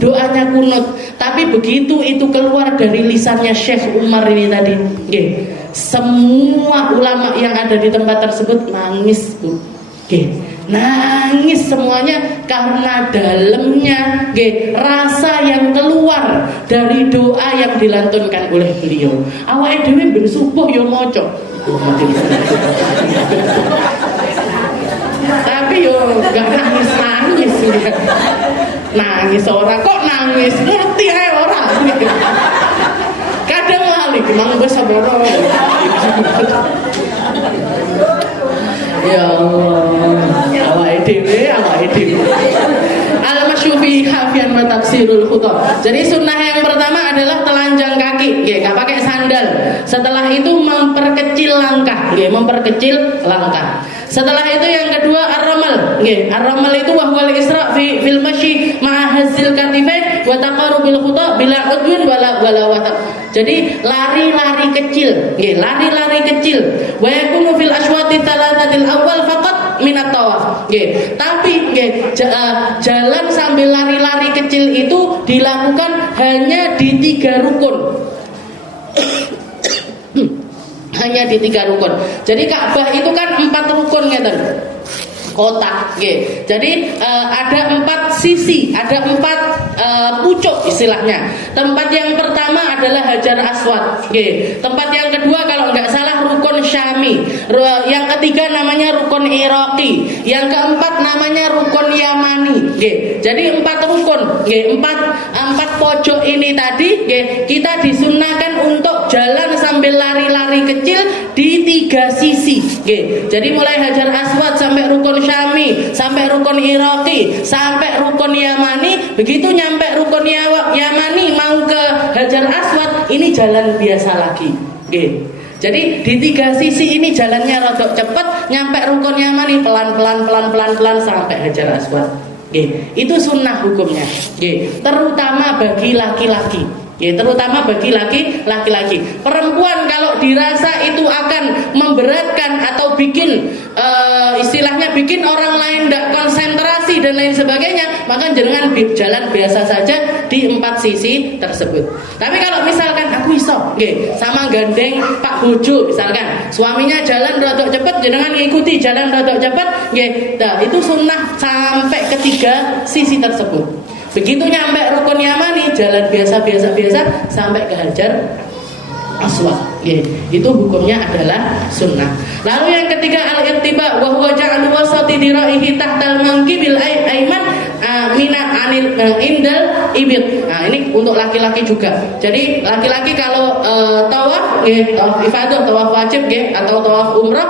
Doanya kunut. Tapi begitu itu keluar dari lisannya Syekh Umar ini tadi, semua ulama yang ada di tempat tersebut nangis, Bu. Nangis semuanya karena dalamnya rasa yang keluar dari doa yang dilantunkan oleh beliau. Awake dhewe ben subuh ya maca. Tapi yo gak nangis ya. Nangis ora kok nangis, ngerti ae ora. Kadang lali mang wis saboro. Ya Allah, awake dhewe. Al-masyufi hafian wa tafsirul khutab. Jadi sunnah yang pertama adalah telanjang kaki, nggak pakai sandal. sandal. Setelah itu memperkecil langkah, memperkecil langkah. Setelah itu yang kedua ar-ramal. Ar-ramal itu wahwal isra' fil masyi ma'a hazil katifain wa taqarubil khuta bila udwin wala watak. Jadi lari-lari kecil, lari-lari kecil. Wa yakunu fil aswati thalathatil awal faqat minat tawaf. Tapi jalan sambil lari-lari kecil itu dilakukan hanya di 3 rukun. Hanya di 3 rukun. Jadi Ka'bah itu kan 4 rukun ngeten. Kotak, jadi ada 4 sisi, ada 4 pucuk istilahnya. Tempat yang pertama adalah Hajar Aswad, tempat yang kedua kalau nggak salah rukun Syami, yang ketiga namanya rukun Iraqi, yang keempat namanya rukun Yamani. Jadi 4 rukun, 4 pojok ini tadi, kita disunahkan untuk jalan sambil lari-lari kecil di 3 sisi. Jadi mulai Hajar Aswad sampai rukun Syami, sampai rukun Iraqi, sampai rukun Yamani. Begitu nyampe rukun Yamani mau ke Hajar Aswad, ini jalan biasa lagi. Jadi di 3 sisi ini jalannya rodok cepat, nyampe rukun Yamani pelan-pelan sampai Hajar Aswad. Itu sunnah hukumnya. Terutama bagi laki-laki. Terutama bagi laki-laki. Perempuan kalau dirasa itu akan memberatkan atau bikin istilahnya bikin orang lain tidak konsentrasi dan lain sebagainya, maka jangan jalan biasa saja di 4 sisi tersebut. Tapi kalau misalkan aku iso, sama gandeng Pak Bojo misalkan, suaminya jalan rodok cepat, jangan ngikuti jalan rodok cepat, nah, itu sunnah sampai ke 3 sisi tersebut. Begitu nyampe rukun Yamani, jalan biasa sampai ke Hajar Aswad. Itu hukumnya adalah sunnah. Lalu yang ketiga al-ittiba wa huwa ja'alu wasati diraihi tahtal manqibil aiman minat anil indal ibid. Nah, ini untuk laki-laki juga. Jadi laki-laki kalau tawaf, tawaf ifadah, tawaf wajib atau tawaf umrah,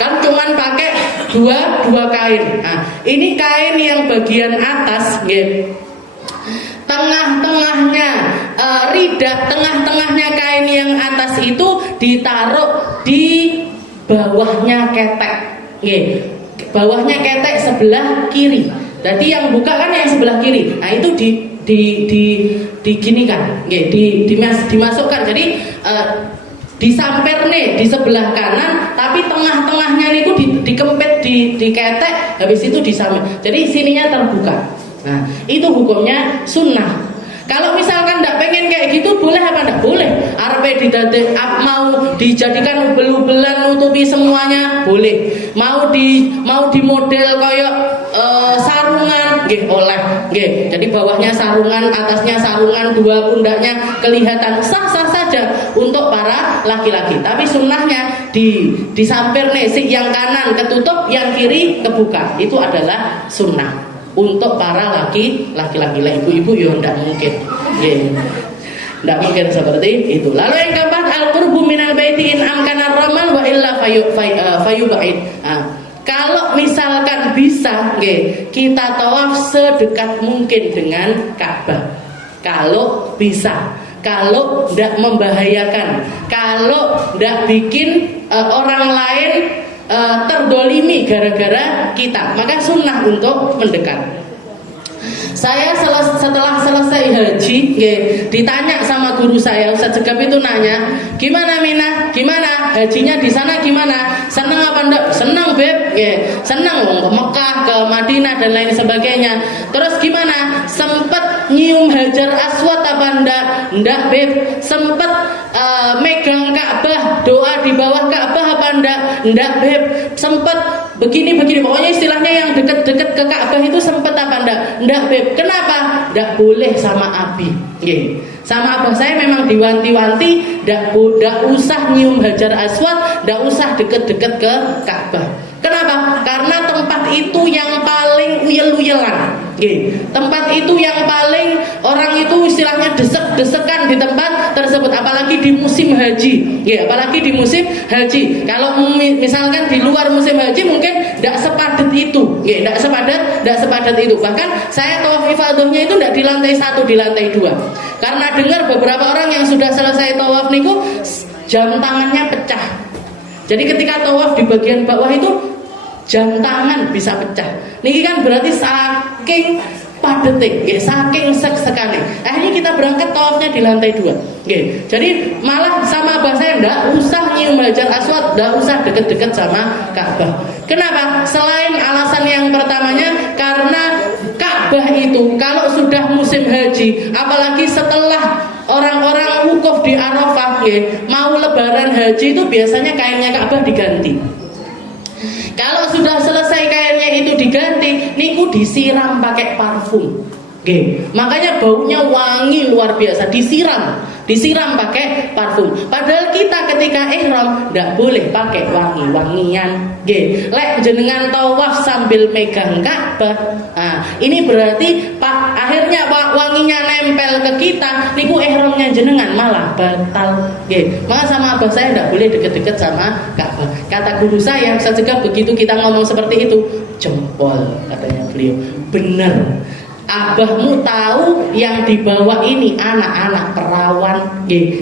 kan cuman pakai dua kain. Nah, ini kain yang bagian atas, tengah-tengahnya ridak, tengah-tengahnya kain yang atas itu ditaruh di bawahnya ketek, bawahnya ketek sebelah kiri. Jadi yang buka kan yang sebelah kiri. Nah itu diginikan, dimasukkan. Jadi disamper nih di sebelah kanan, tapi tengah-tengahnya niku dikempit di ketek, habis itu disamper. Jadi sininya terbuka. Nah, itu hukumnya sunnah. Kalau misalkan tidak pengen kayak gitu, boleh apa tidak? Boleh. Arepe didadek, mau dijadikan ubel-ubelan nutupi semuanya, boleh. Mau di model kayak sarungan, oleh. Jadi bawahnya sarungan, atasnya sarungan, 2 pundaknya kelihatan, sah-sah saja untuk para laki-laki. Tapi sunnahnya disampir nih, yang kanan ketutup, yang kiri kebuka. Itu adalah sunnah untuk para laki-laki. Lah ibu-ibu ya tidak mungkin. Tidak mungkin seperti itu. Lalu yang keempat al-qurbu minal baiti in amkana ramal wa illa fayub'id. Kalau misalkan bisa, kita tawaf sedekat mungkin dengan Ka'bah. Kalau bisa, kalau tidak membahayakan, kalau tidak bikin orang lain terdolimi gara-gara kita, maka sunnah untuk mendekat. Saya setelah selesai haji, ditanya sama guru saya, Ustaz Segap itu nanya, gimana Mina? Gimana hajinya di sana gimana? Senang apa enggak? Senang Beb, senang ke Mekah, ke Madinah dan lain sebagainya. Terus gimana? Sempet nyium Hajar Aswad apa enggak? Enggak Beb. Sempet megang Ka'bah, doa di bawah Ka'bah apa enggak? Enggak Beb. Sempet begini pokoknya istilahnya yang deket-deket ke Ka'bah itu sempet apa enggak? Enggak Beb. Kenapa? Enggak boleh sama Abi. Sama abah saya memang diwanti-wanti enggak usah nyium Hajar Aswad, enggak usah deket-deket ke Ka'bah. Kenapa? Karena tempat itu yang paling uyel-uyelan. Nggih. Tempat itu yang paling orang itu istilahnya desek-desekan di tempat tersebut, apalagi di musim haji. Nggih, apalagi di musim haji. Kalau misalkan di luar musim haji mungkin tidak sepadat itu. Nggih, tidak sepadat itu. Bahkan saya tawaf ifadahnya itu tidak di lantai 1, di lantai 2. Karena dengar beberapa orang yang sudah selesai tawaf niku jam tangannya pecah. Jadi ketika tawaf di bagian bawah itu jam tangan bisa pecah. Niki kan berarti saking padetik, saking sekali. Akhirnya kita berangkat tawafnya di lantai 2. Jadi malah sama abah saya ndak usah nyium Hajar Aswad, ndak usah deket-deket sama Ka'bah. Kenapa? Selain alasan yang pertamanya, karena Ka'bah itu kalau sudah musim haji, apalagi setelah orang-orang wukuf di Arafah, mau lebaran haji itu biasanya kainnya Ka'bah diganti. Kalau sudah selesai kainnya itu diganti, niku disiram pakai parfum. Makanya baunya wangi luar biasa, disiram pakai parfum. Padahal kita ketika ihram ndak boleh pakai wangi-wangian. Lek jenengan tawaf sambil megang Ka'bah, ini berarti akhirnya wanginya nempel ke kita, niku ihramnya jenengan malah batal. Maka sama abah saya ndak boleh deket-deket sama Ka'bah. Kata guru saya, sejak begitu kita ngomong seperti itu, jempol katanya beliau. Benar. Abahmu tahu yang dibawa ini anak-anak perawan.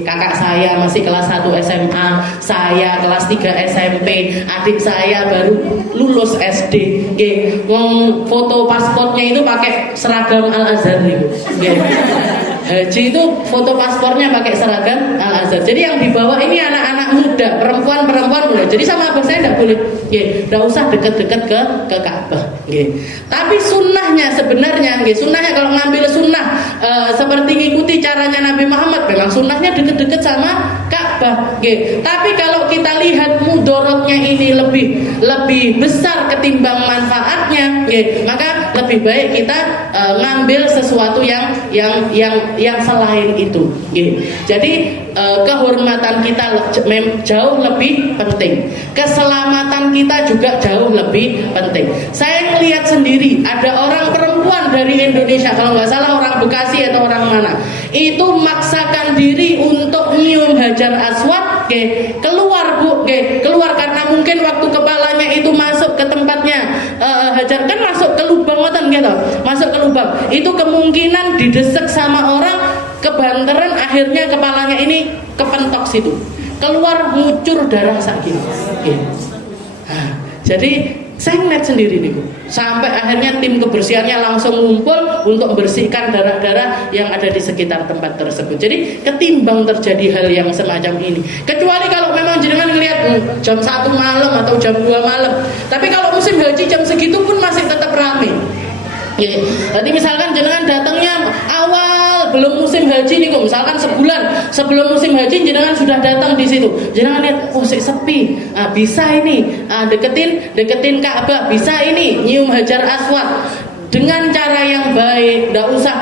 Kakak saya masih kelas 1 SMA, saya kelas 3 SMP, adik saya baru lulus SD. Foto paspornya itu pakai seragam Al-Azhar itu. Haji itu foto paspornya pakai seragam Al-Azhar. Jadi yang dibawa ini anak-anak muda, perempuan muda. Jadi sama abah saya tidak boleh, tidak usah dekat-dekat ke Ka'bah. Tapi sunnahnya sebenarnya, sunnahnya kalau ngambil sunnah seperti ngikuti caranya Nabi Muhammad, memang sunnahnya dekat-dekat sama Ka'bah. Tapi kalau kita lihat mudorotnya ini lebih besar ketimbang manfaatnya, maka lebih baik kita ngambil sesuatu yang selain itu. Jadi kehormatan kita jauh lebih penting, keselamatan kita juga jauh lebih penting. Saya melihat sendiri ada orang perempuan dari Indonesia, kalau nggak salah orang Bekasi atau orang mana, itu maksakan diri untuk nyium Hajar Aswad, keluar keluar karena mungkin waktu kepalanya itu masuk ke tempatnya Hajar, kan masuk ke lubang gitu, masuk ke lubang itu kemungkinan didesek sama orang, kebanteran, akhirnya kepalanya ini kepentok situ, keluar ngucur darah sakit. Jadi saya ngeliat sendiri nih, sampai akhirnya tim kebersihannya langsung ngumpul untuk membersihkan darah-darah yang ada di sekitar tempat tersebut. Jadi ketimbang terjadi hal yang semacam ini, kecuali kalau memang jenengan ngeliat jam 1 malam atau jam 2 malam. Tapi kalau musim haji jam segitu pun masih tetap ramai. Jadi misalkan jenengan datangnya awal belum musim haji nih, misalkan sebulan sebelum musim haji jenengan sudah datang di situ, jenengan lihat sepi, bisa ini deketin Ka'bah, bisa ini nyium Hajar Aswad dengan cara yang baik, tidak usah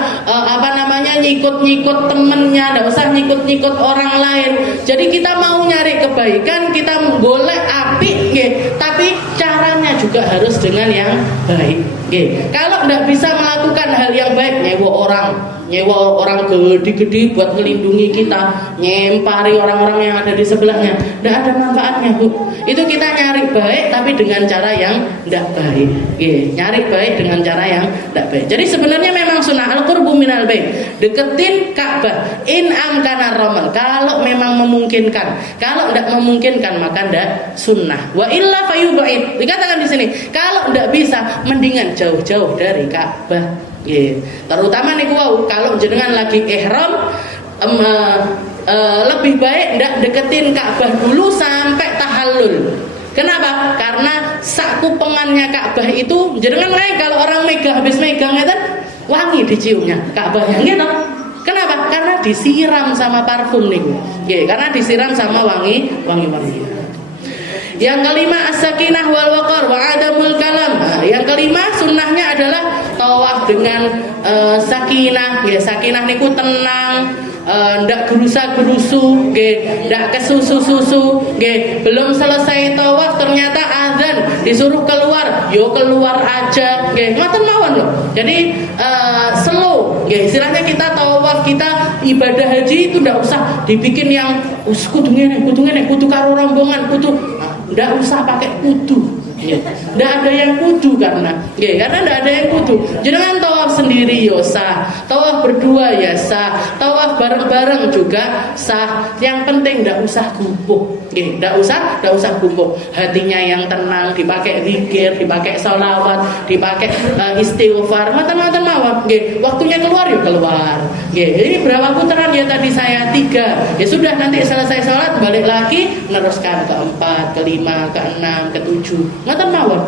nyikut-nyikut temennya, tidak usah nyikut-nyikut orang lain. Jadi kita mau nyari kebaikan, kita golek api, tapi caranya juga harus dengan yang baik. Kalau tidak bisa melakukan hal yang baik, nyewa orang gede-gede buat melindungi kita, nyempari orang-orang yang ada di sebelahnya, tidak ada manfaatnya, Bu. Itu kita nyari baik tapi dengan cara yang tidak baik. Nyari baik dengan cara yang tidak baik. Jadi sebenarnya memang sunnah al-qurbu minal bait, deketin Ka'bah in amkana ramal, kalau memang memungkinkan. Kalau tidak memungkinkan maka tidak sunnah. Wa illa fayubaid, dikatakan di sini kalau tidak bisa mendingan jauh-jauh dari Ka'bah. Terutama nih kalau jenengan lagi ihram, lebih baik ndak deketin Ka'bah dulu sampai tahallul. Kenapa? Karena sakupengannya Ka'bah itu jenengan lain, kalau orang habis megang itu wangi diciumnya Ka'bahnya gitu. Kenapa? Karena disiram sama parfum nih. Karena disiram sama wangi-wangi. Yang kelima as-sakinah wal waqar wa adamul kalam. Yang kelima sunnahnya adalah tawaf dengan sakinah. Sakinah niku tenang, ndak gerusa-gerusu, ndak kesusu-susu. Belum selesai tawaf ternyata azan disuruh keluar, yo keluar aja, nggih. Ngoten mawon lho. Jadi slow, nggih. Istilahnya kita tawaf, kita ibadah haji itu ndak usah dibikin yang kudu ngene, kudu karo rombongan, ndak usah pakai kudu. Nggak ada yang kudu karena nggak ada yang kudu. Jangan tawaf sendiri ya sah, tawaf berdua ya sah, tawaf bareng-bareng juga sah. Yang penting nggak usah gubuk, nggak usah gubuk. Hatinya yang tenang, dipakai zikir, dipakai sholawat, dipakai istighfar, mata-mata mawon. Waktunya keluar yuk keluar. Ini berapa putaran ya tadi saya 3. Ya sudah, nanti selesai sholat balik lagi meneruskan ke 4, ke 5, ke 6, ke 7. Ngoten mawon.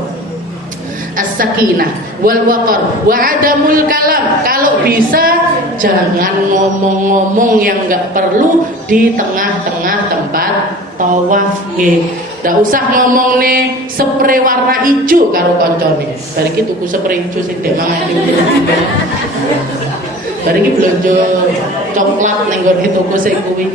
As-sakinah wal waqar wa adamul kalam. Kalau bisa jangan ngomong-ngomong yang enggak perlu di tengah-tengah tempat tawaf nggih. Ndak usah ngomong nih spray warna hijau karo koncone. Bar iki tuku spray hijau sing dek mangan iki. Bar iki blonjo coklat ning nggon toko sing kuwi.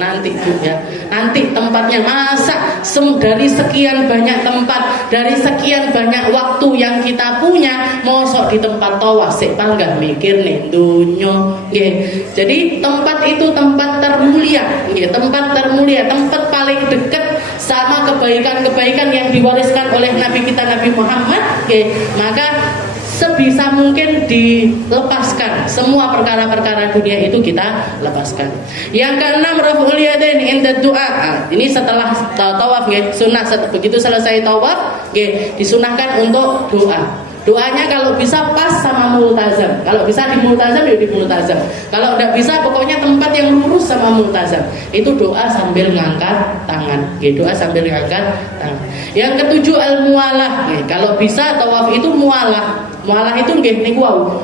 Nanti Bu ya. Nanti tempatnya masa dari sekian banyak tempat, dari sekian banyak waktu yang kita punya, mosok di tempat tawaf sik panggah mikir nih dunyo nggih. Jadi tempat itu tempat termulia nggih, tempat termulia, tempat paling dekat sama kebaikan-kebaikan yang diwariskan oleh Nabi kita Nabi Muhammad nggih. Maka sebisa mungkin dilepaskan semua perkara-perkara dunia itu kita lepaskan. Yang keenam, raf'ul yadain inda du'a. Ini setelah tawaf nggih, sunah. Begitu selesai tawaf nggih, disunahkan untuk doa. Doanya kalau bisa pas sama multazam. Kalau bisa di multazam ya di multazam. Kalau tidak bisa pokoknya tempat yang lurus sama multazam. Itu doa sambil ngangkat tangan. Doa sambil ngangkat tangan. Yang ketujuh al-mualah. Kalau bisa tawaf itu mualah. Mualah itu nggih niku wau.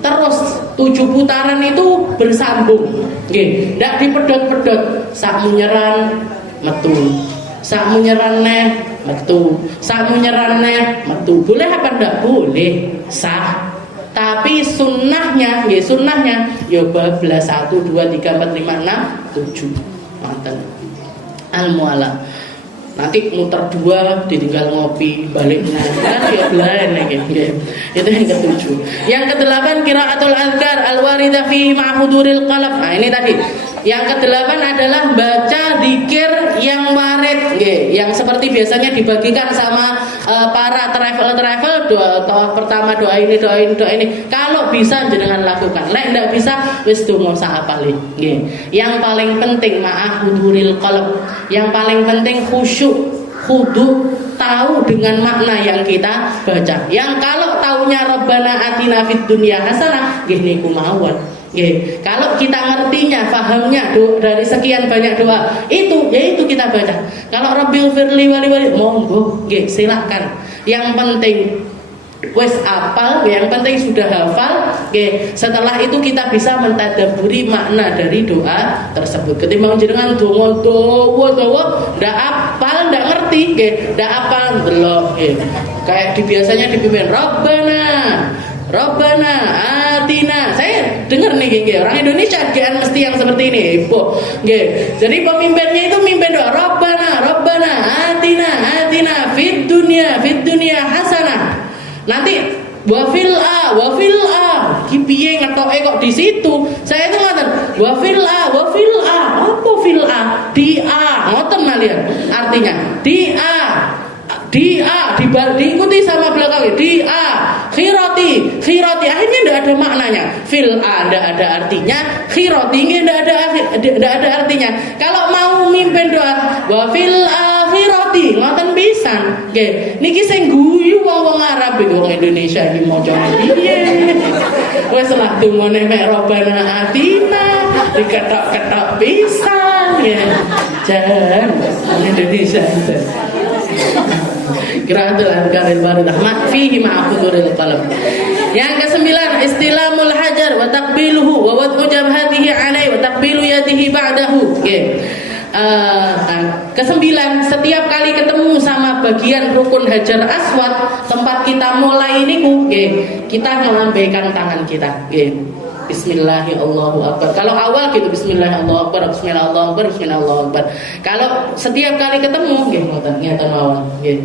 Terus 7 putaran itu bersambung. Nggih, ndak dipedot-pedot. Sak munyeran metu. Sak munyeran neh metu. Sak munyeran neh metu. Boleh apa ndak? Boleh. Sah. Tapi sunnahnya, nggih sunnahnya ya bablas 1 2 3 4 5 6 7. Manten. Al-mualah. Nanti muter 2 ditinggal ngopi balik kan ya belain lagi. Itu yang ketujuh. Yang kedelapan qiraatul azkar al-waridah fihi ma'huduril qalb. Nah ini tadi. Yang kedelapan adalah baca zikir yang warid yang seperti biasanya dibagikan sama para travel doa pertama doa ini. Kalau bisa jenengan lakukan. Lek ndak bisa wis donga sak apale nggih. Yang paling penting ma'huduril qalb. Yang paling penting khusyuk, khudu, tahu dengan makna yang kita baca. Yang kalau taunya Rabbana atina fid dunya hasanah nggih niku mawon. Nggih. Kalau kita ngertinya, fahamnya dari sekian banyak doa, itu kita baca. Kalau Rabbil firli wali monggo nggih silakan. Yang penting wis apal, yang penting sudah hafal. Setelah itu kita bisa mentadabburi makna dari doa tersebut. Ketimbang jenengan donga dawa ndak apal, ndak ngerti, ndak apal delok. Kayak biasanya dipimpin Rabbana atina. Saya dengar nih orang Indonesia gian mesti yang seperti ini. Jadi pemimpinnya itu mimpin doa Rabbana atina fid dunya hasanah. Nanti wafil a kipiye ngetoke kok di situ. Saya itu ngoten wafil a apa fil a di a ngoten malian artinya di a diikuti sama belakangnya di a khirati akhirnya tidak ada maknanya. Fil a tidak ada artinya, khirati tidak ada artinya. Kalau mau mimpin doa wa fil akhirati ngoten pisan nggih niki sing guyu wong Arab iki wong Indonesia iki mocone piye wis lah dungane mek Rabbana atina diketok-ketok pisan nggih jan Indonesia itu Qiraatul azkaril waridah fihi ma'khuduril qalb. Yang kesembilan istilamul hajar wa taqbiluhu wa wad'u jabhatihi alaihi wa taqbilu yadihi ba'dahu. Kesembilan, setiap kali ketemu sama bagian rukun Hajar Aswad tempat kita mulai niku kita melambaikan tangan kita Bismillahirrahmanirrahim. Kalau awal gitu Bismillahirrahmanirrahim, Bismillahirrahmanirrahim, Bismillahirrahmanirrahim. Kalau setiap kali ketemu nggih ngoten ngeten mawon nggih.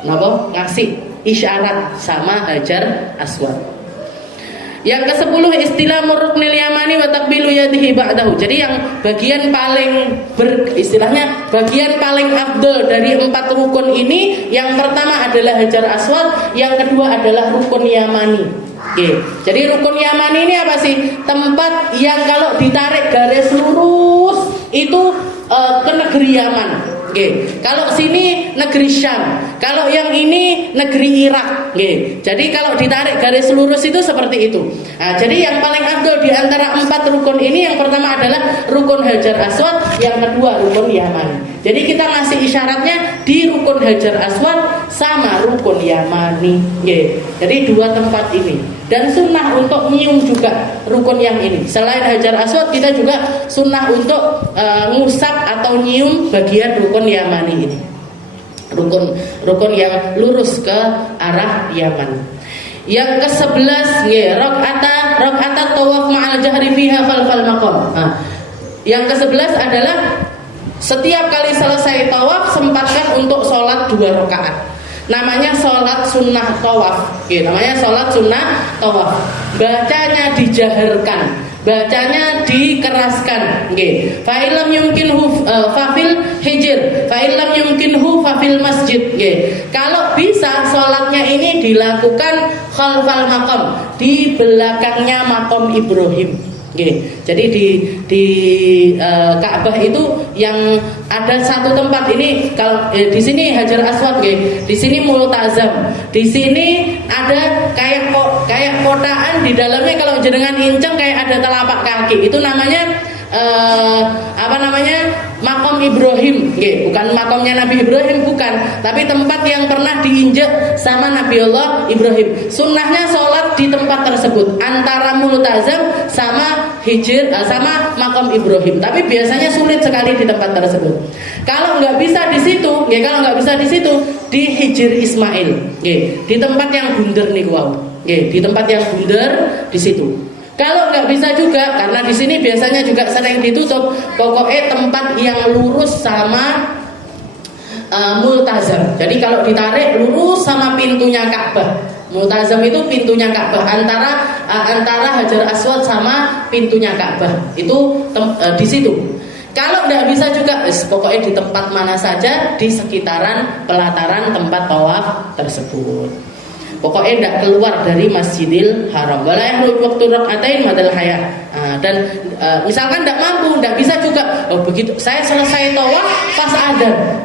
Napa ngasih isyarat sama Hajar Aswad. Yang ke-10 istilah ruknil yamani wa taqbilu yadihi ba'dahu. Jadi yang bagian paling istilahnya bagian paling afdol dari 4 rukun ini, yang pertama adalah Hajar Aswad, yang kedua adalah rukun yamani. Oke. Jadi rukun yamani ini apa sih? Tempat yang kalau ditarik garis lurus itu ke negeri Yaman. Oke. Kalau sini negeri Syam, kalau yang ini negeri Irak. Oke. Jadi kalau ditarik garis lurus itu seperti itu. Nah, jadi yang paling afdol di antara 4 rukun ini, yang pertama adalah rukun Hajar Aswad, yang kedua rukun Yamani. Jadi kita ngasih isyaratnya di rukun Hajar Aswad sama rukun Yamani. Oke. Jadi 2 tempat ini. Dan sunnah untuk nyium juga rukun yang ini. Selain Hajar Aswad, kita juga sunnah untuk ngusap atau nyium bagian rukun Yamani ini. Rukun yang lurus ke arah Yaman. Yang ke-11 rakaat tawaf ma'al jahri fiha khalfal maqam. Yang ke-11 adalah setiap kali selesai tawaf sempatkan untuk sholat 2 rakaat. Namanya sholat sunnah tawaf. Namanya sholat sunnah tawaf. Bacanya dijaharkan, bacanya dikeraskan. Fa'ilam yumkinhu fafil hijr, fa'ilam yumkinhu fafil masjid. Kalau bisa sholatnya ini dilakukan khalfal maqam, di belakangnya makam Ibrahim. Jadi di Ka'bah itu yang ada satu tempat ini, kalau di sini Hajar Aswad, di sini Multazam, di sini ada kayak kotaan di dalamnya, kalau jenengan inceng kayak ada telapak kaki, itu namanya makam Ibrahim. Bukan makamnya Nabi Ibrahim, bukan, tapi tempat yang pernah diinjak sama Nabi Allah Ibrahim. Sunnahnya sholat di tempat tersebut antara Multazam sama Hijr sama makam Ibrahim. Tapi biasanya sulit sekali di tempat tersebut. Kalau nggak bisa di situ, di Hijr Ismail, di tempat yang bunder nih di tempat yang bunder di situ. Kalau nggak bisa juga, karena di sini biasanya juga sering ditutup, pokoknya tempat yang lurus sama Multazam. Jadi kalau ditarik lurus sama pintunya Ka'bah. Multazam itu pintunya Ka'bah, antara Hajar Aswad sama pintunya Ka'bah. Itu di situ. Kalau nggak bisa juga, pokoknya di tempat mana saja di sekitaran pelataran tempat tawaf tersebut. Pokoknya tidak keluar dari Masjidil Haram. Wala yahlu waktu rakaatain madal haya. Dan misalkan tidak mampu, tidak bisa juga. Begitu saya selesai tawaf pas adzan.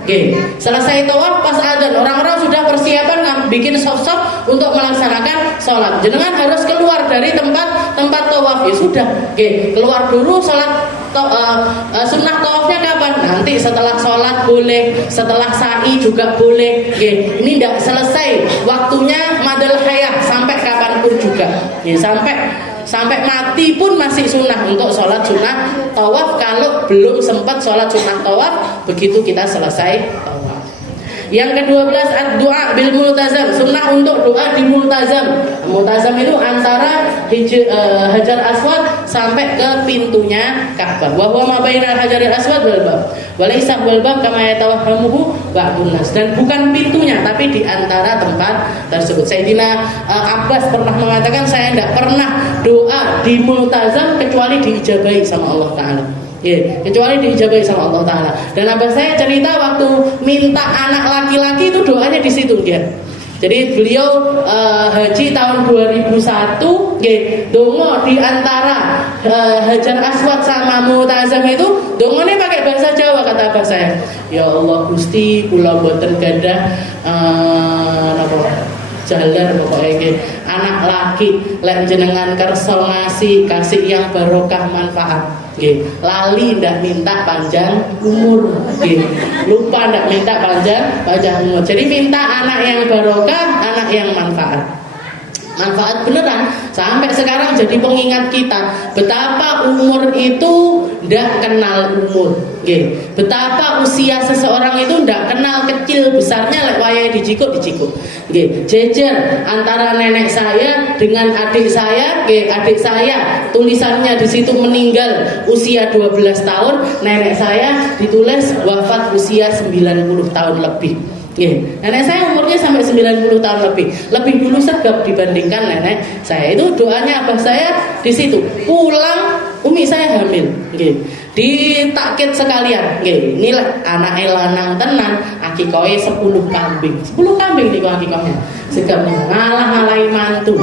Selesai tawaf pas adzan, orang-orang sudah persiapan bikin sop-sop untuk melaksanakan sholat. Jenengan harus keluar dari tempat tawaf. Ya sudah. Keluar dulu sholat. Sunnah tawafnya kapan? Nanti setelah sholat boleh, setelah sa'i juga boleh. Ini tidak selesai waktunya madal hayah, sampai kapanpun juga. Sampai mati pun masih sunnah untuk sholat sunnah tawaf. Kalau belum sempat sholat sunnah tawaf, begitu kita selesai tawaf. Yang ke-12 doa bil multazam, sunnah untuk doa di multazam. Multazam itu antara Hajar Aswad sampai ke pintunya Ka'bah. Wa huwa ma bainal Hajaril Aswad wal bab. Walaysa wal bab kama yatawahhamuhu ba'dun nas. Dan bukan pintunya, tapi di antara tempat tersebut. Sayyidina Abbas pernah mengatakan, saya tidak pernah doa di multazam kecuali diijabahi sama Allah Ta'ala. Kecuali diijabahi sama Allah Ta'ala. Dan abah saya cerita waktu minta anak laki-laki itu doanya di situ dia. Jadi beliau haji tahun 2001, dongo di antara Hajar Aswad sama Multazam itu, dongonya pakai bahasa Jawa, kata abah saya. Ya Allah Gusti, kula boten gadah jalar pokoknya anak laki lek jenengan kersa kasih yang barokah manfaat. Lali ndak minta panjang umur, lupa ndak minta panjang umur. Jadi minta anak yang barokah, anak yang manfaat beneran. Sampai sekarang jadi pengingat kita betapa umur itu tidak kenal umur. Betapa usia seseorang itu tidak kenal kecil besarnya, lek wayahe dijikuk. Jejer antara nenek saya dengan adik saya. Adik saya tulisannya di situ meninggal usia 12 tahun, nenek saya ditulis wafat usia 90 tahun lebih. Nenek saya umurnya sampai 90 tahun lebih dulu sergap dibandingkan nenek saya. Itu doanya abah saya di situ. Pulang umi saya hamil, ditakkit sekalian, inilah anak lanang tenan, akikoe 10 kambing niku akikohnya, segapnya ngalah-ngalahi mantu,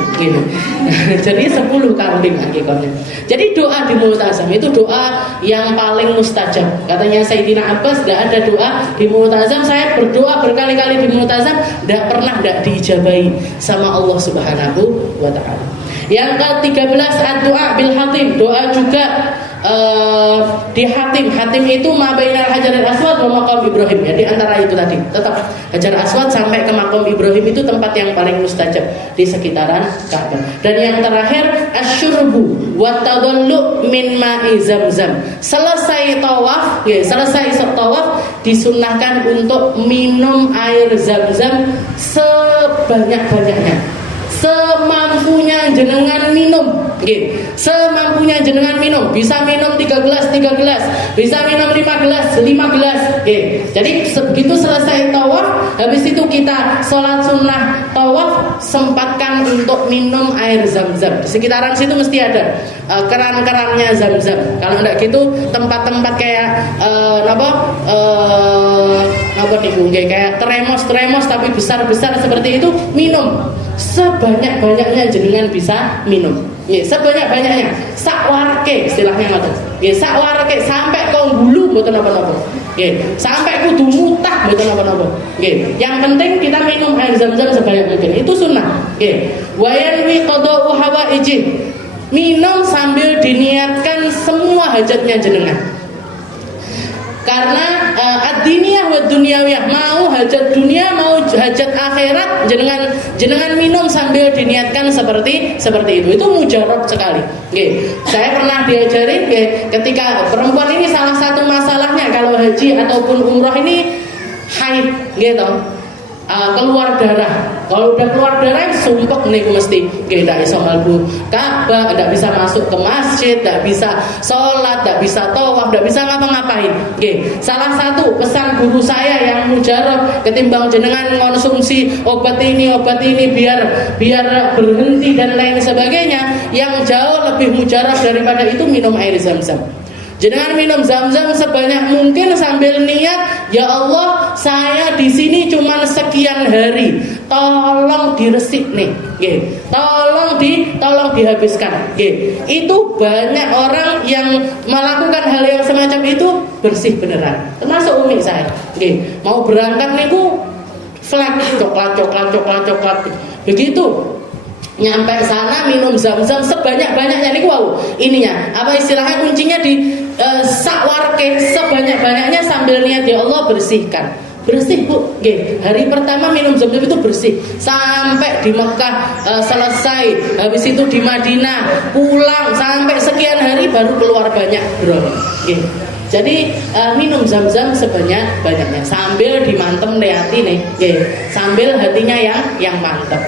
jadi 10 kambing akikohnya. Jadi doa di multazam itu doa yang paling mustajab. Katanya Sayyidina Abbas, tidak ada doa di multazam, saya berdoa berkali-kali di multazam, tidak pernah tidak diijabahi sama Allah Subhanahu wa Ta'ala. Yang ke-13 ad-doa bil hatim, doa juga di hatim. Hatim itu ma bainal hajaril aswad wa maqam Ibrahim. Jadi antara itu tadi, tetap Hajar Aswad sampai ke maqam Ibrahim itu tempat yang paling mustajab di sekitaran Ka'bah. Dan yang terakhir asyurbu wa tadallu min ma'i zamzam. Selesai tawaf, disunnahkan untuk minum air zam-zam sebanyak-banyaknya, semampunya jenengan minum, semampunya jenengan minum. Bisa minum 3 gelas, bisa minum 5 gelas, Jadi begitu selesai tawaf, habis itu kita sholat sunnah tawaf, sempatkan untuk minum air zam-zam. Di sekitaran situ mesti ada keran-kerannya zam-zam. Kalau enggak gitu tempat-tempat kayak kayak termos tapi besar-besar seperti itu, minum sebanyak-banyaknya jenengan bisa minum. Sebanyak-banyaknya, sakwarke istilahnya ngoten. Sakwarke sampai kong bulu mboten napa-napa. Sampai kudu mutah mboten napa-napa. Yang penting kita minum air zam-zam sebanyak mungkin. Itu sunnah. Wa yanwi qada'u hawaiji. Minum sambil diniatkan semua hajatnya jenengan. Karena ad-diniyah wa dunyawiyah, mau hajat dunia mau hajat akhirat, jenengan minum sambil diniatkan seperti itu mujarab sekali. Saya pernah diajarin ketika perempuan ini salah satu masalahnya kalau haji ataupun umroh ini haid, keluar darah. Kalau udah keluar darah sumpek nih mesti tidak bisa mlebu Ka'bah, tidak bisa masuk ke masjid, tidak bisa sholat, tidak bisa tawaf, tidak bisa ngapa-ngapain. Salah satu pesan guru saya yang mujarab, ketimbang jenengan konsumsi obat ini biar berhenti dan lain sebagainya, yang jauh lebih mujarab daripada itu minum air zam-zam. Jenengan minum zam-zam sebanyak mungkin sambil niat, ya Allah, saya di sini cuma sekian hari, tolong diresik nih, tolong dihabiskan. Itu banyak orang yang melakukan hal yang semacam itu bersih beneran, termasuk umi saya. Mau berangkat niku flek coklat, begitu nyampe sana minum zam-zam sebanyak-banyaknya niku wow. Ininya apa istilahnya, kuncinya di sakwarke sebanyak-banyaknya sambil niat, ya Allah bersihkan. Bersih bu, hari pertama minum zam-zam itu bersih sampai di Mekah selesai, habis itu di Madinah pulang sampai sekian hari baru keluar banyak bro. Jadi minum zam-zam sebanyak-banyaknya sambil dimantem hati nih, sambil hatinya yang mantap.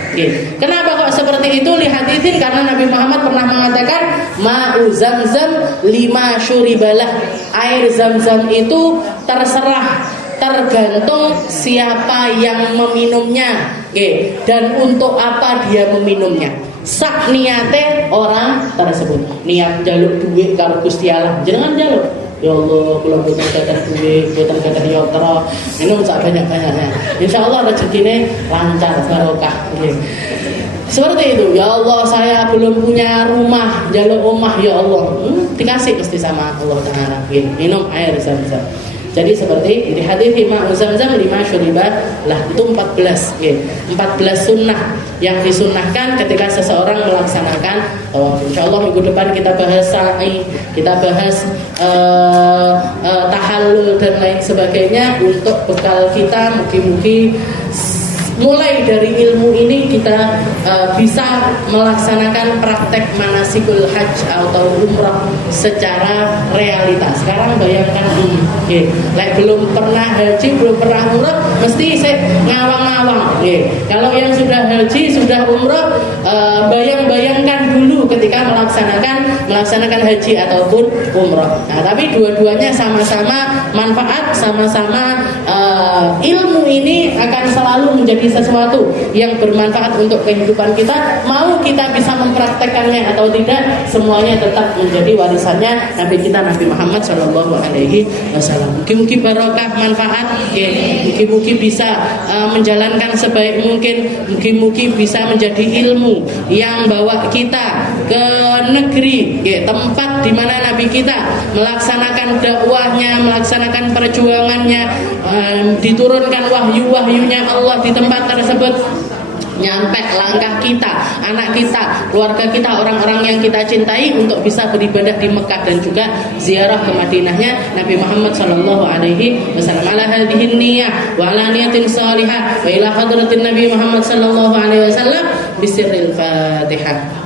Kenapa kok seperti itu? Lihaditsin, karena Nabi Muhammad pernah mengatakan ma'u zam-zam lima syuribalah. Air zam-zam itu tergantung siapa yang meminumnya, dan untuk apa dia meminumnya. Sak niate orang tersebut, niat jaluk duit karo Gusti Allah, jangan jaluk, ya Allah kula boten gadah duit, boten gadah yatra, minum sak banyak-banyaknya, insyaallah rezekinya lancar barokah. Seperti itu, ya Allah saya belum punya rumah, jaluk omah, ya Allah, dikasih pasti sama Allah Ta'ala. Minum air zam-zam. Jadi seperti di hadis ma'u zam-zam lima syuriba lah, itu 14 sunnah yang disunnahkan ketika seseorang melaksanakan tawaf. Insyaallah minggu depan kita bahas sa'i, kita bahas tahallul dan lain sebagainya untuk bekal kita. Mugi-mugi mulai dari ilmu ini kita bisa melaksanakan praktek manasikul hajj atau umrah secara realitas. Sekarang bayangkan belum pernah haji, belum pernah umrah, mesti saya ngawang-ngawang. Kalau yang sudah haji, sudah umrah, bayang-bayangkan dulu ketika melaksanakan haji ataupun umrah. Nah, tapi dua-duanya sama-sama manfaat, sama-sama ilmu ini akan selalu menjadi sesuatu yang bermanfaat untuk kehidupan kita. Mau kita bisa mempraktekannya atau tidak, semuanya tetap menjadi warisannya Nabi kita, Nabi Muhammad Shallallahu Alaihi Wasallam. Mugi-mugi barokah, manfaat, mugi-mugi bisa menjalankan sebaik mungkin, mugi-mugi bisa menjadi ilmu yang bawa kita ke negeri, tempat di mana Nabi kita melaksanakan dakwahnya, melaksanakan perjuangannya, diturunkan wahyu-wahyunya Allah di tempat tersebut, nyampe langkah kita, anak kita, keluarga kita, orang-orang yang kita cintai untuk bisa beribadah di Mekah dan juga ziarah ke Madinahnya Nabi Muhammad sallallahu alaihi wasallam. Ala hadhihi niyyah wa ala niyatin salihah wa ila hadratin Nabi Muhammad sallallahu alaihi wasallam bisirril Fatihah.